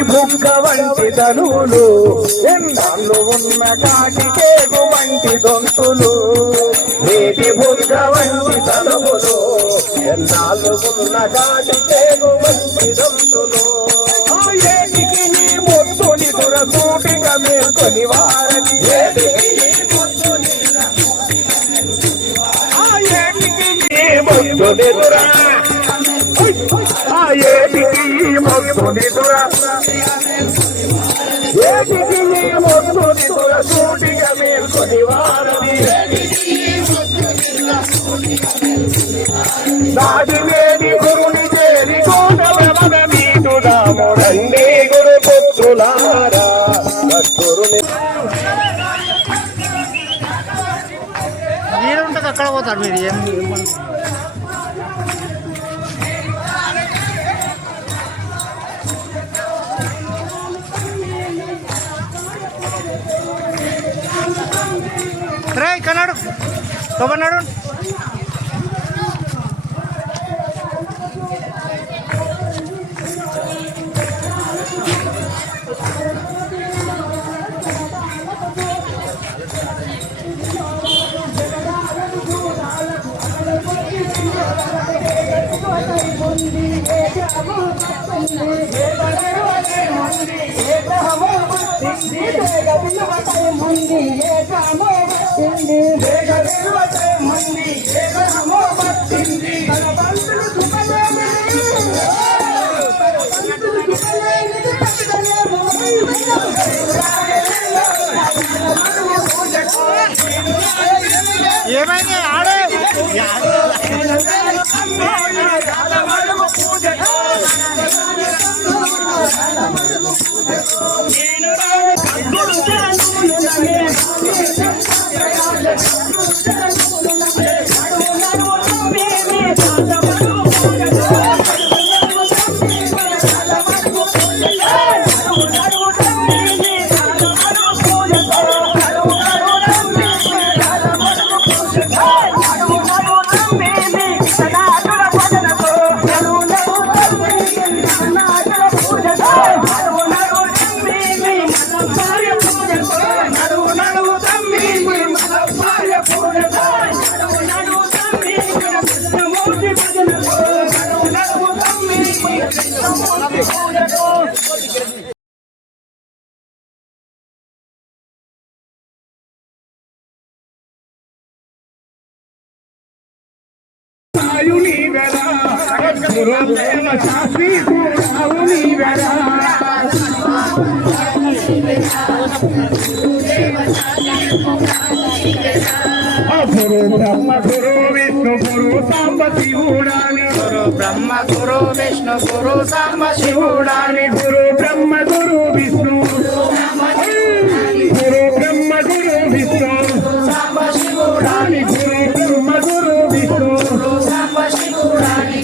బుగ్గ వంటి ధనువులు ఎన్నాళ్ళు ఉన్న కాటికేగు వంటి దొంతులు వేటి బుగ్గ వంటి ధనువులు ఎన్నాళ్ళు ఉన్న కాటికేగు వంటి దొంతులు ఆ ఏటికి నీ మొత్తుని దురసూటిగా మేల్కొని వారని ఆ ఏటికి నీ మొత్తుని దురా ఆ ఏటికి మొత్తుని దురా ఏటికి నీ మొత్తుని దురసూటిగా మేల్కొని వారని దాడినేని గురుని చేరి కోటవన నీటుదాము రండి గురు పుత్రులారా గురుని ఉంటుంది అక్కడ పోతారు మీరు ఏం తోపన్నాడు ఏమైంది ఆడే గురు బ్రహ్మ గురు విష్ణు గురు సాంబ శివుడాని గురు బ్రహ్మ గురు విష్ణు గురు సాంబ శివుడాని గురు బ్రహ్మ గురు విష్ణు గురు బ్రహ్మ గురు విష్ణు సాంబ శివుడాని గురు బ్రహ్మ గురు విష్ణు సాంబ శివుడాని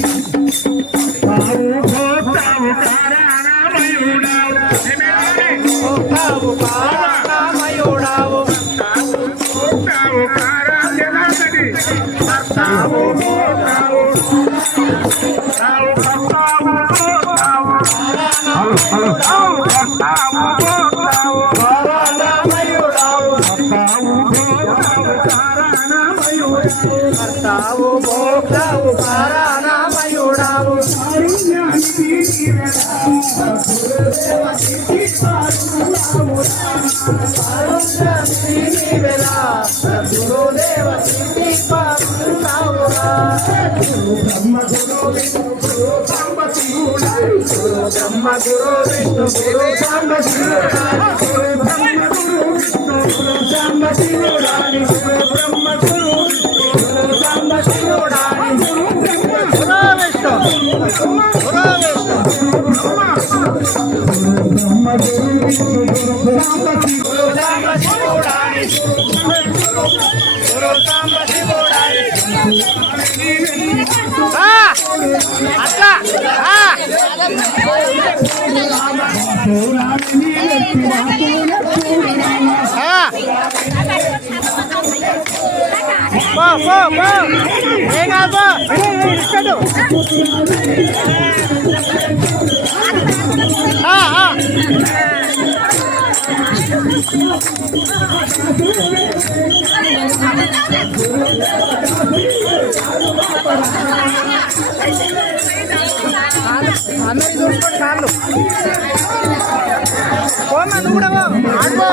భోక్తావు కారణమయుడావు కారణమయుడావు బ్రహ్మ గురు విష్ణు గురు సాంబ శివుడాని గురు బ్రహ్మ గురు విష్ణు సాంబ శివుడాని గురు బ్రహ్మ విష్ణు గురు విష్ణు బ్రహ్మ గురు విష్ణు గురు సాంబ శివుడాని గురు సాంబ శివుడాని అట్లా అందరి చూసుకోండి చాలు పోమ్మా నువ్వు కూడా ఆడుకో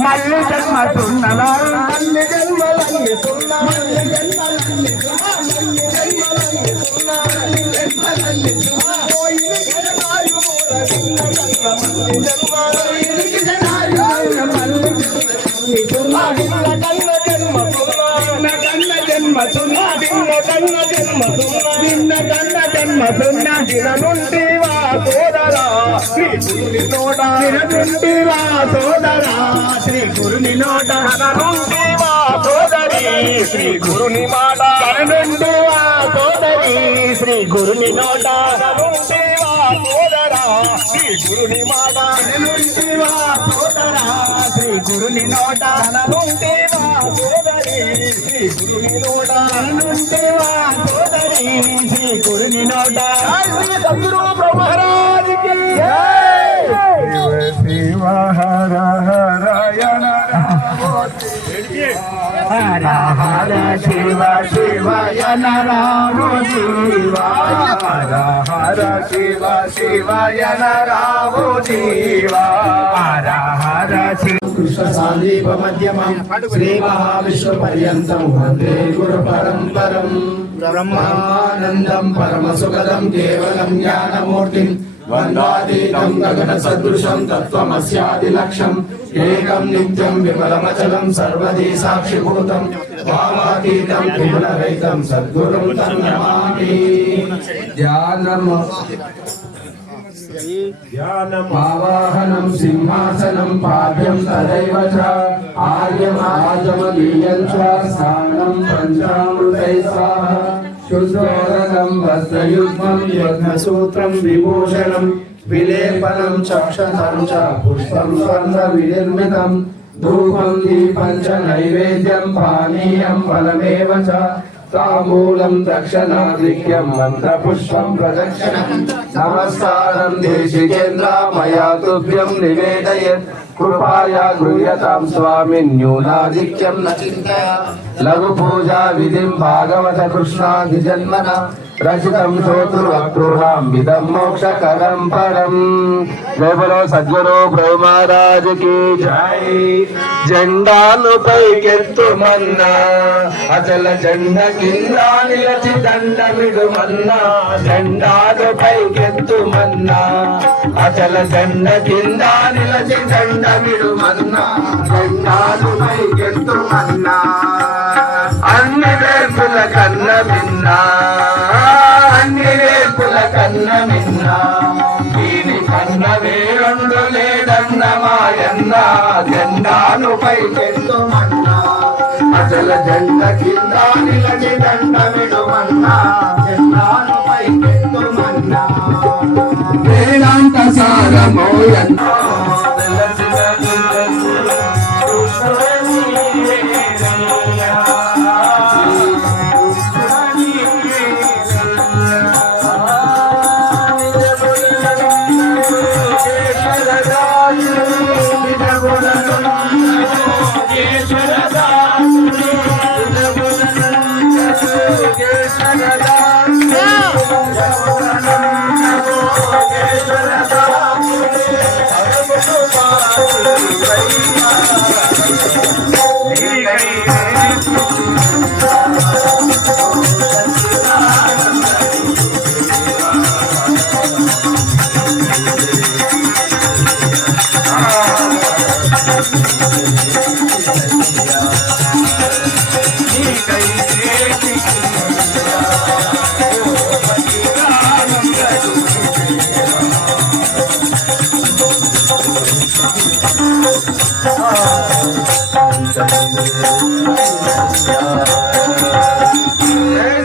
మళ్ళీ జన్మ సున్నలా మళ్ళీ జన్మలన్నీ సున్నా మళ్ళీ జన్మలన్నీ దిననుంటివా సోదరా శ్రీ గురుని నోట దిననుంటివా సోదరా శ్రీ గురుని నోట దిననుంటివా సోదరా శ్రీ గురుని మాట నుండివా సోదరి శ్రీ గురుని నోట నుండివా సోదరా శ్రీ గురుని మాట నుండివా సోదరా శ్రీ గురుని నోట నుండివా సోదరి శ్రీ గురుని నోట నుండివా సోదరి శ్రీ గురుని నోట శ్రీ సద్గురు బ్రహ్మరాజుకి శివ హర హరయణ హర హర శివ శివయన రామ శివ హర హర శివ శివయన రామ శివ హర హర శివ కృష్ణ సాందీప మధ్యమం శ్రీ మహావిష్ణు పర్యంతం వందే గురు పరంపరం బ్రహ్మానందం పరమ సుఖదం కేవలం జ్ఞానమూర్తిం వందాతీతం గగన సదృశం తత్వమస్యాది లక్ష్యం ఏకం నిత్యం విమలమచలం సర్వదీ సాక్షిభూతం భావాతీతం విమలరహితం సద్గురుం తన్నమామి ధ్యానమావాహనం సింహాసనం పాద్యం తదైవ చ ఆర్యమాజమదీయం చ స్థానం పంచామృతై స్వాహ శుద్ధోదకం వస్త్రయుగ్మం యజ్ఞసూత్రం విభూషణం విలేపనం చక్షతం చ పుష్పం స్వర్ణ వినిర్మితం ధూపం దీపం చ నైవేద్యం పానీయం ఫలమేవ చ తాంబూలం దక్షిణాధిక్యం మంత్రపుష్పం ప్రదక్షిణం నమస్కారం దేశికేంద్ర మయా తుభ్యం నివేదయత్ కృపాయా గృహ్యతాం స్వామిన్ న్యూనాధిక్యం న చింతయ లఘు పూజా విధిం భాగవత కృష్ణాది జన్మన రచితం శ్రోతుర్వక్తృణాం విదం మోక్షకరం పరం. జై బలో సద్గురు ప్రభు మహారాజ్ కి జై. జెండాను పైకెత్తుమన్నా అచల జెండ కింద నిలచి దండమిడుమన్నా జెండాను పైకెత్తుమన్నా అచల జెండ కింద నిలచి దండమిడుమన్నా జెండాను పైకెత్తుమన్నా అన్ని వేపుల కన్న మిన్నా అన్ని వేపుల కన్న మిన్నా దీని కన్న వేరొండు లేదన్న మాయన్న జెండాను పైకెత్తుమన్నా అసలు జెండ కింద నిలచి దండ విడుమన్నా జెండాను పైకెత్తుమన్నా వేదాంత సారమోయన్నా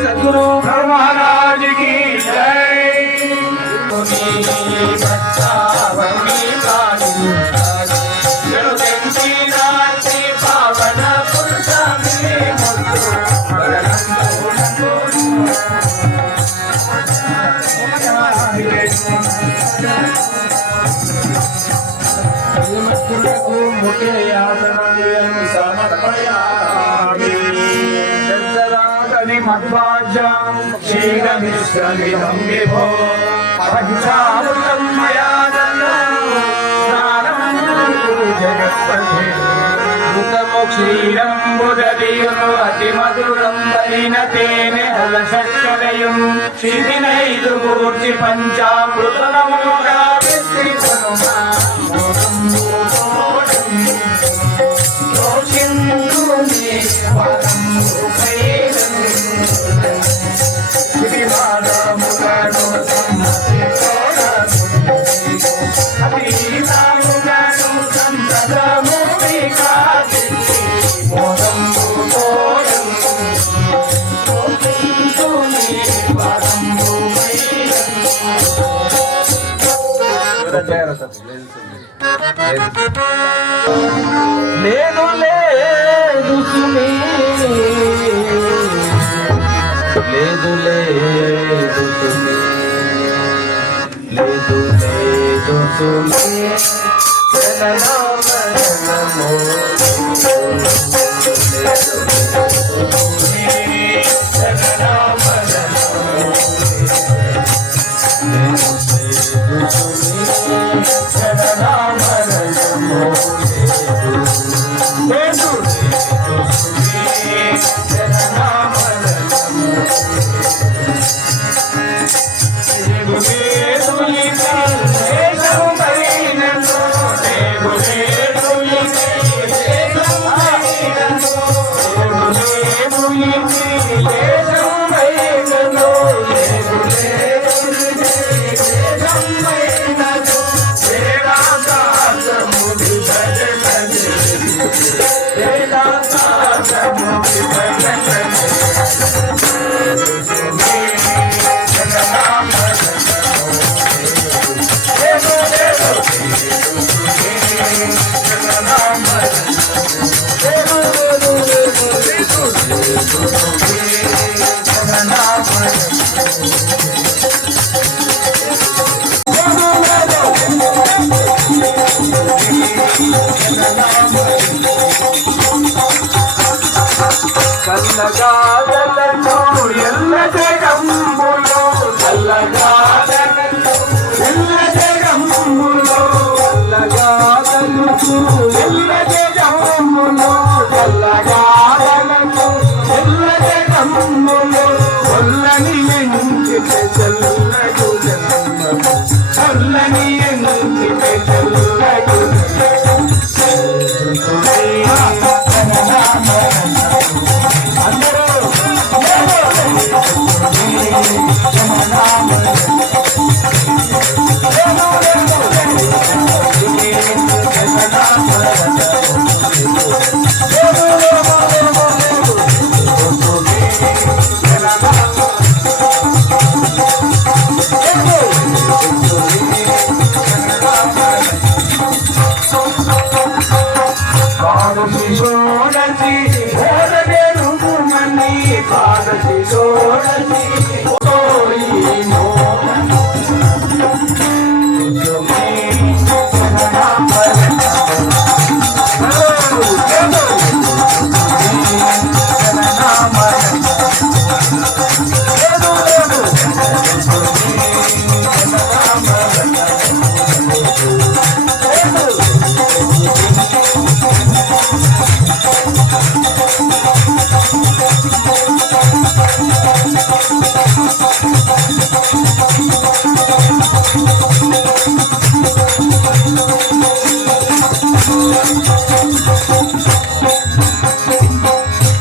सद्गुरु महाराज की जय. మధ్వాజం క్షీరమిశ్రమిదం విభో పంచామృతం మయా జగత్పథే ఋతము క్షీరంబుదరియును అతి మధురం అయిన తేనె హలశక్కరయుం క్షితినైదు కూర్చి పంచామృతముగా విస్తృతముగా లేదు లేదు సుమీ, లేదు లేదు సుమీ, లేదు లేదు సుమీ, జననా మరణము. చల్లగాదలను ఎల్ల జగంబులో, చల్లగాదలను ఎల్ల జగంబులో, చల్లగాదలను ఎల్ల జగంబులో, చల్లగాదలను ఎల్ల జగంబులో, చల్లని ఎంచితే చల్లగు జన్మము, చల్లని ఎంచితే చల్లగు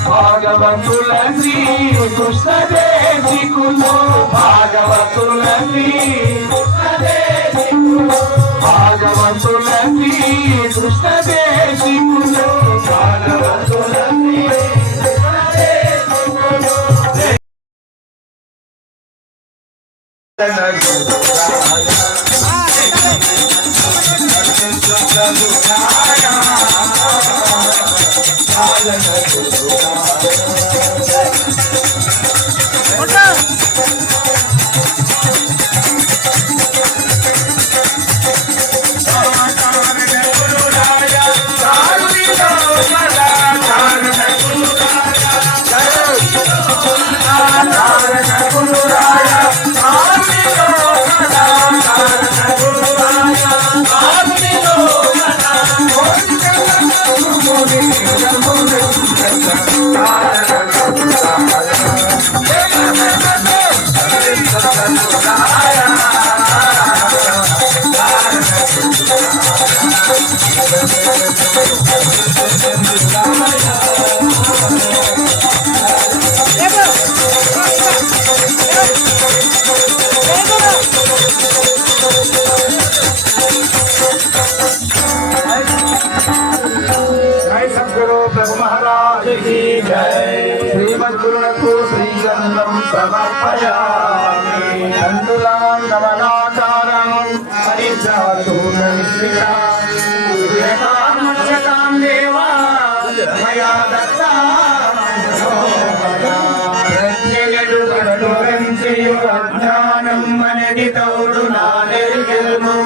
భాగవతులని కృష్ణదేశికులు, భాగవతులని కృష్ణదేశికులు, భాగవతులని కృష్ణదేశికులు, భాగవతులని కృష్ణదేశికులు. శ్రీమద్గురునకు శ్రీగంధం సమర్పయామి. నందులాండవనాకారం మత్స్యకాం దేవా మయా దత్తా ప్రజ్ఞయడు కడలురంచెయు అజ్ఞానం మనది తౌడు నానెల్గెల్ము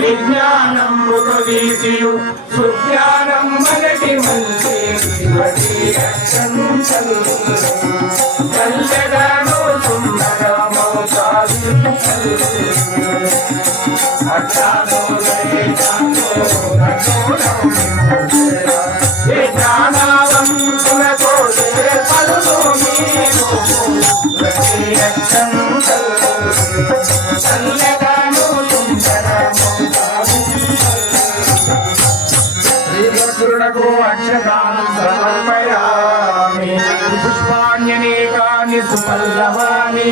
విజ్ఞానము కొదీసియు సుజ్ఞానం మనది మంచి చల్లగాను సుందరమౌ శ్రీభద్రుడకు అక్షతాం సమర్పయామి పుష్పాణ్యనేకాని సుపల్లవాని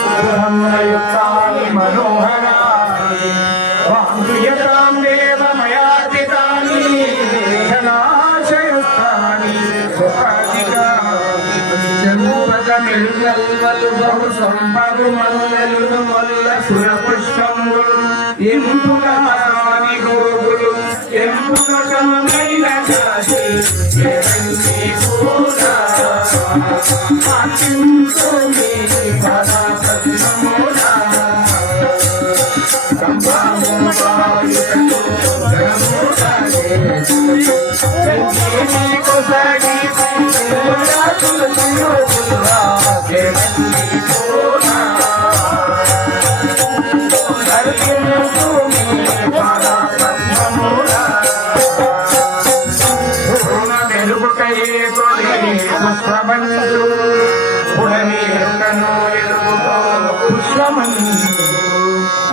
సుబ్రహ్మయుక్తాని మనోహరాని వాంగ్యతాం దేవ మయార్పితాని జలాశయస్థాని చెంపగమిల్గల్వలు బహు సంపగు మల్లెలు మల్ల సుర పుష్పములు ఇంపుగా సాని గోగులు ఎంపుగా కమైన కాశీ ఎరంగి పూరా ఆచింతుమి పదా సత్యమునా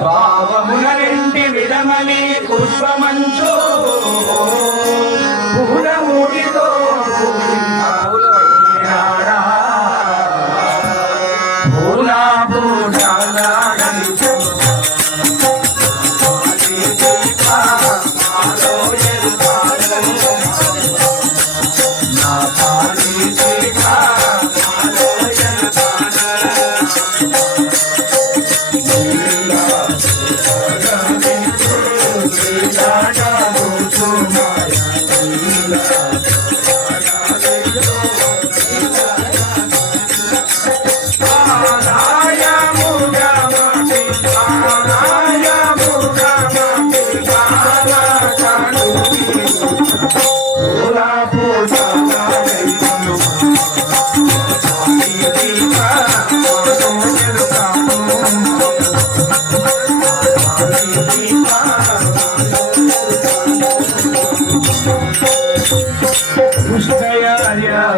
భావములంటి విడమని పుష్పమంచు పూలమూడితో పూలా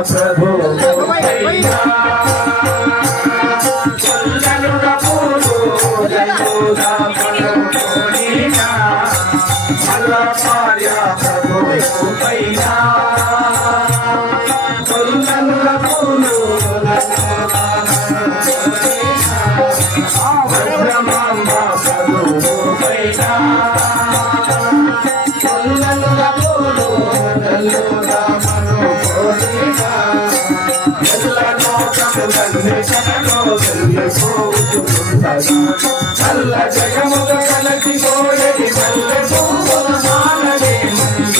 ప్రభు చల్ల జగముగ కలసి కోయని మల్లె పువ్వుల మానవే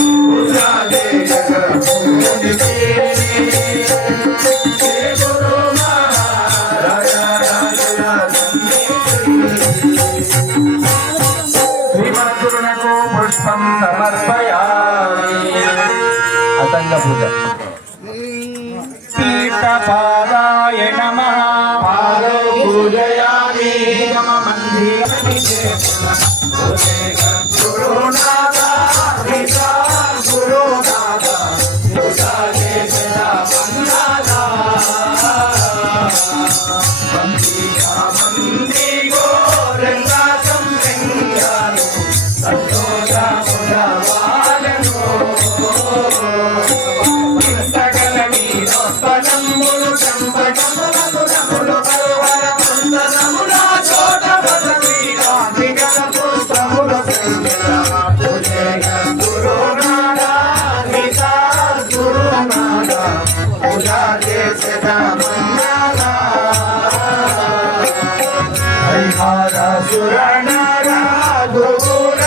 ఉల్లాదే జగమునికే గురు మహారాజ శ్రీమద్గురునకు పుష్పం సమర్పయామి అతంగ పూజ పీఠపాదాయ నమః పాదో పూజయామి నమ మందిరని గురునాథ పితా గురునాథ పూజాలే సదా వందనాథ మందిరా మంది గోరంగా సంరంగాను సంతోష పురవాలను సురనర గురుర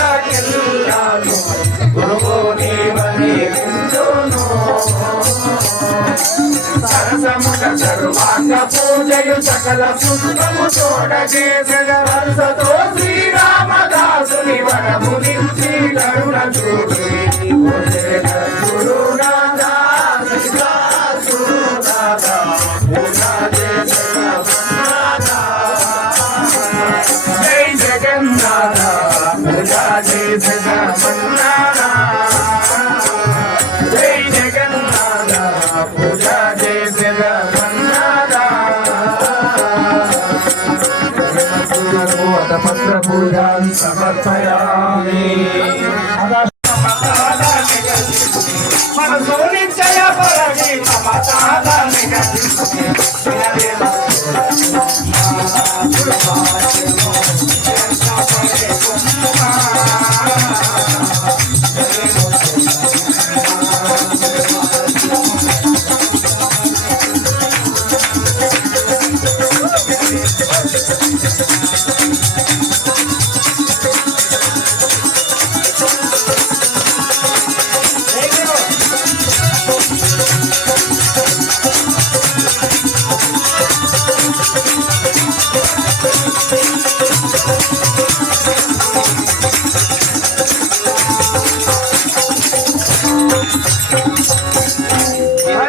సకల పుష్పము తోడ చేసగ వరుసతో శ్రీరామదాసుని వరము నిలిచి కరుణ చూడు గురునాథా గురునాథా జై జగన్నాథ జై జగన్నాథ జై జగన్నాథ పూజా జై జగన్నాథ పత్ర పూజాన్ సమర్పయామి మనసోని జయ పరగి మమతాదాని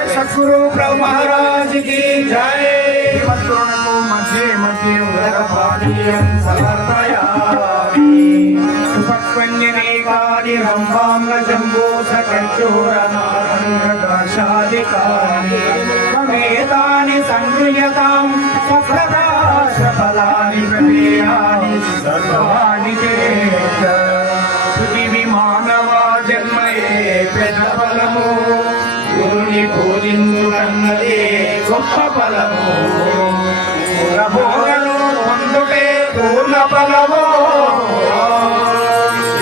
सद्गुरु प्रभु महाराज की जय मध्ये मध्ये उदरपादीयं समर्पयामि उपक्वन्यनेकानि रम्भांग जम्बूसकञ्चूरनारङ्गदाशादिकानि समेतानि संक्रियतां सप्रकाशफलानि प्रदेयानि सर्वाणि चेत् पृथिवी मानवा जन्मये पेदफलमु గురుని పూజించుటన్నదే గొప్ప ఫలము భోగను పొందుటే పూర్ణ ఫలము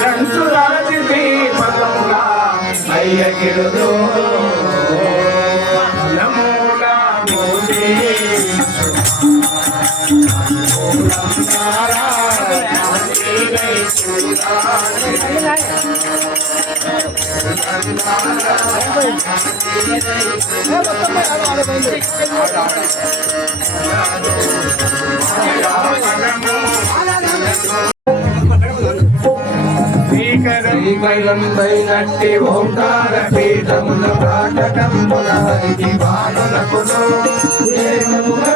లంచులాచి ఫలముగా అయ్యగిరుదు నమూలా మోదే శ్రీకరైనట్టి ఓంకార పీఠముల పాఠకముల హరికి బాణులకును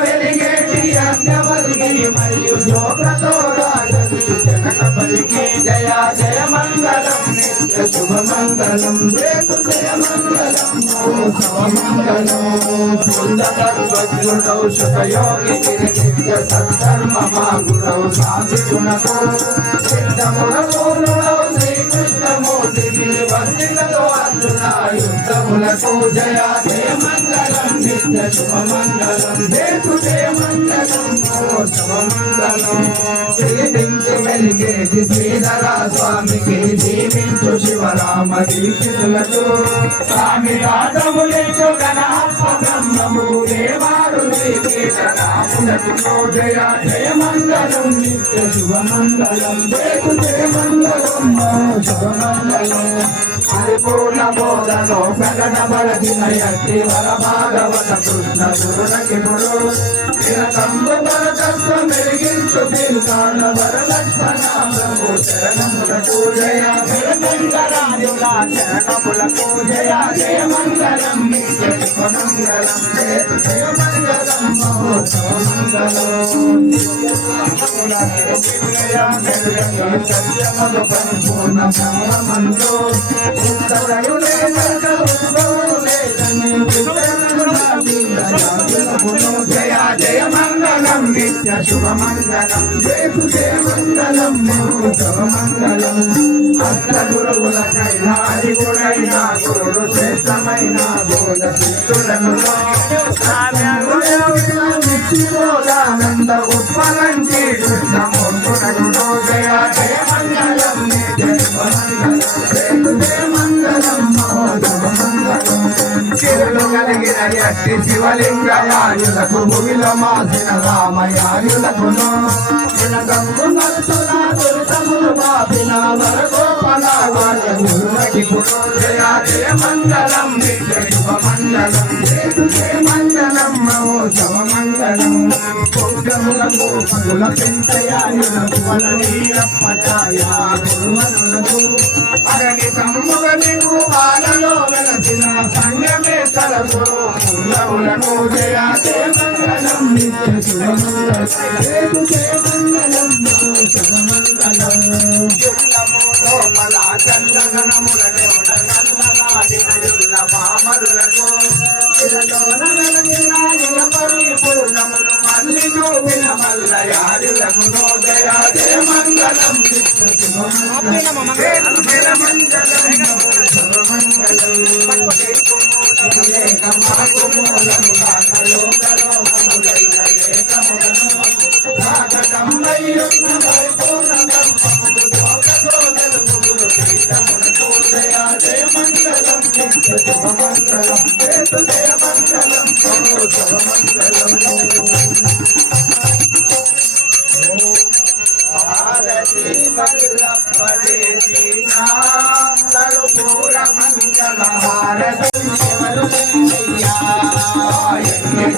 వెలిగేటి అజ్ఞవల్లి మరియు జోకతో జగపతికి జయ జయ మంగళం నిత్య శుభ మంగళం రేపు జయ మంగళం మంగళం సుందరౌ శుభయోగి నిత్య సత్కర్మ గురౌ శాంతి గుణతో సిద్ధములౌ శ్రీకృష్ణమూర్తి వందితో అర్జున యుద్ధములకు జయ జయ మంగళం నిత్య శుభ మంగళం రేపు జయ మంగళం శుభ మంగళం శ్రీవించి వెలిగేటి శ్రీధర స్వామికి జీవించు శివరామ దీక్షితులకు స్వామి రాధములకు గణాత్మ బ్రహ్మము దేవారు శ్రీకీర్తనాములకు జయ జయ మంగళం నిత్య శుభ మంగళం రేపు జయ మంగళం శుభ మంగళం పరిపూర్ణ బోధలో ప్రకట బలదిన యట్టి వర భాగవత కృష్ణ గురునకి గురు దినకంబు భరతత్వ మెరిగించు తిరుకాణ వరలక్ష్మణ ప్రభు చరణములకు జయ జయ మంగళాయుల చరణములకు జయ జయ మంగళం నిత్య శుభ మంగళం జయ జయ మంగళం మహోత్సవ మంగళం సత్యమదు పరిపూర్ణ బ్రహ్మ మంత్రో జయ జయ మంగళం నిత్య శుభ మంగళం రేపు జయ మంగళం శుభ మంగళం అష్ట గురువుల కైనాది గురైన గురుడు శ్రేష్టమైన బోధ శిష్యులను నిత్యోదానంద ఉత్పలంచి కృష్ణమూర్తునకు జయ జయ మంగళం నిత్య శుభ మంగళం రేపు జయ మంగళం మహోత్సవ మంగళం శివులు కలిగిన ఎట్టి శివలింగయాయులకు భూమిలో మాసిన రామయాయులకును పాపిన వరగోపలాగాయ గురుమతి పురోజయ జయ మంగళం నిత్య శుభ మంగళం జయ మంగళం మహోత్సవ మంగళం పౌడములకు పగుల పెంటయాయులకు వలనీరప్పచాయ గురువనులకు అరణి తమ్ముగ నీకు బాలలో వెలసిన సంగమే తలకు ముల్లవులకు జయ జయ మంగళం నిత్య శుభ మంగళం జయ మంగళం మహోత్సవ మంగళం పరిపూర్ణములు మల్లి జోగిన మల్లయారులకు నోదయ జయ మంగళం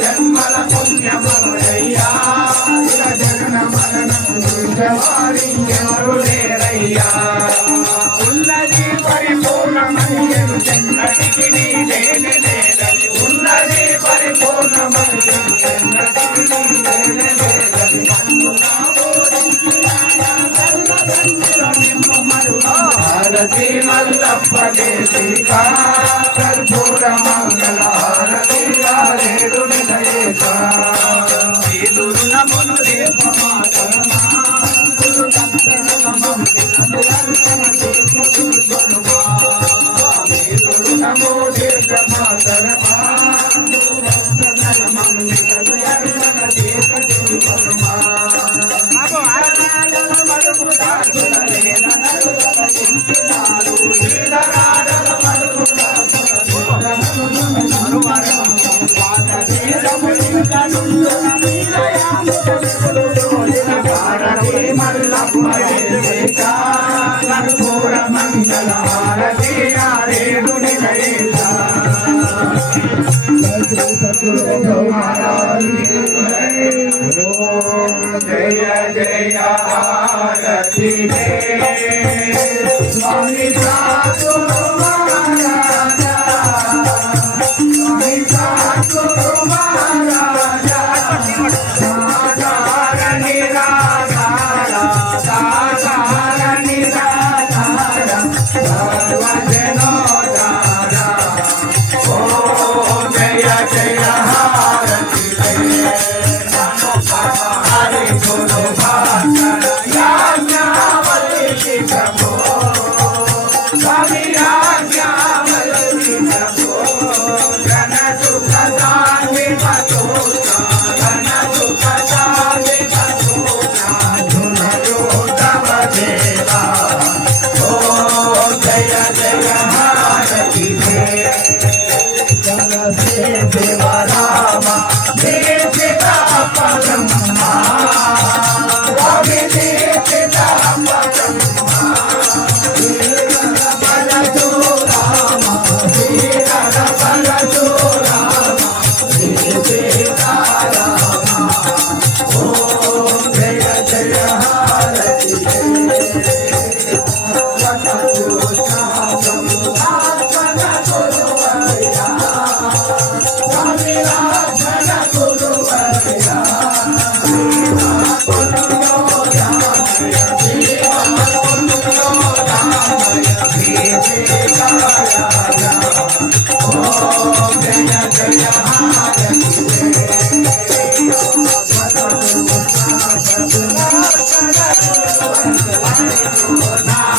జన్మల పుణ్యమయ్యా జగన మరణం లేరయ్యా ఉన్నది పరిపూర్ణమయ్యను జన్మటికి నీదేని లేదని ఉన్నది పరిపూర్ణమయ్యను జన్మటికి నీదేని లేదని హారతి మల్లప్ప దేశికా కర్పూర మంగళ హారతి రేడు నిలయేక వీలురు నమును రేపమాతరమా గురు దక్షిణ నమం నిలదర్శన చేసుకొనుమా వీలురు నమో దేశమాతరమా గురు దక్షిణ నమం నిలదర్శన చేసుకొనుమా జయ జయ హారతి స్వామి నా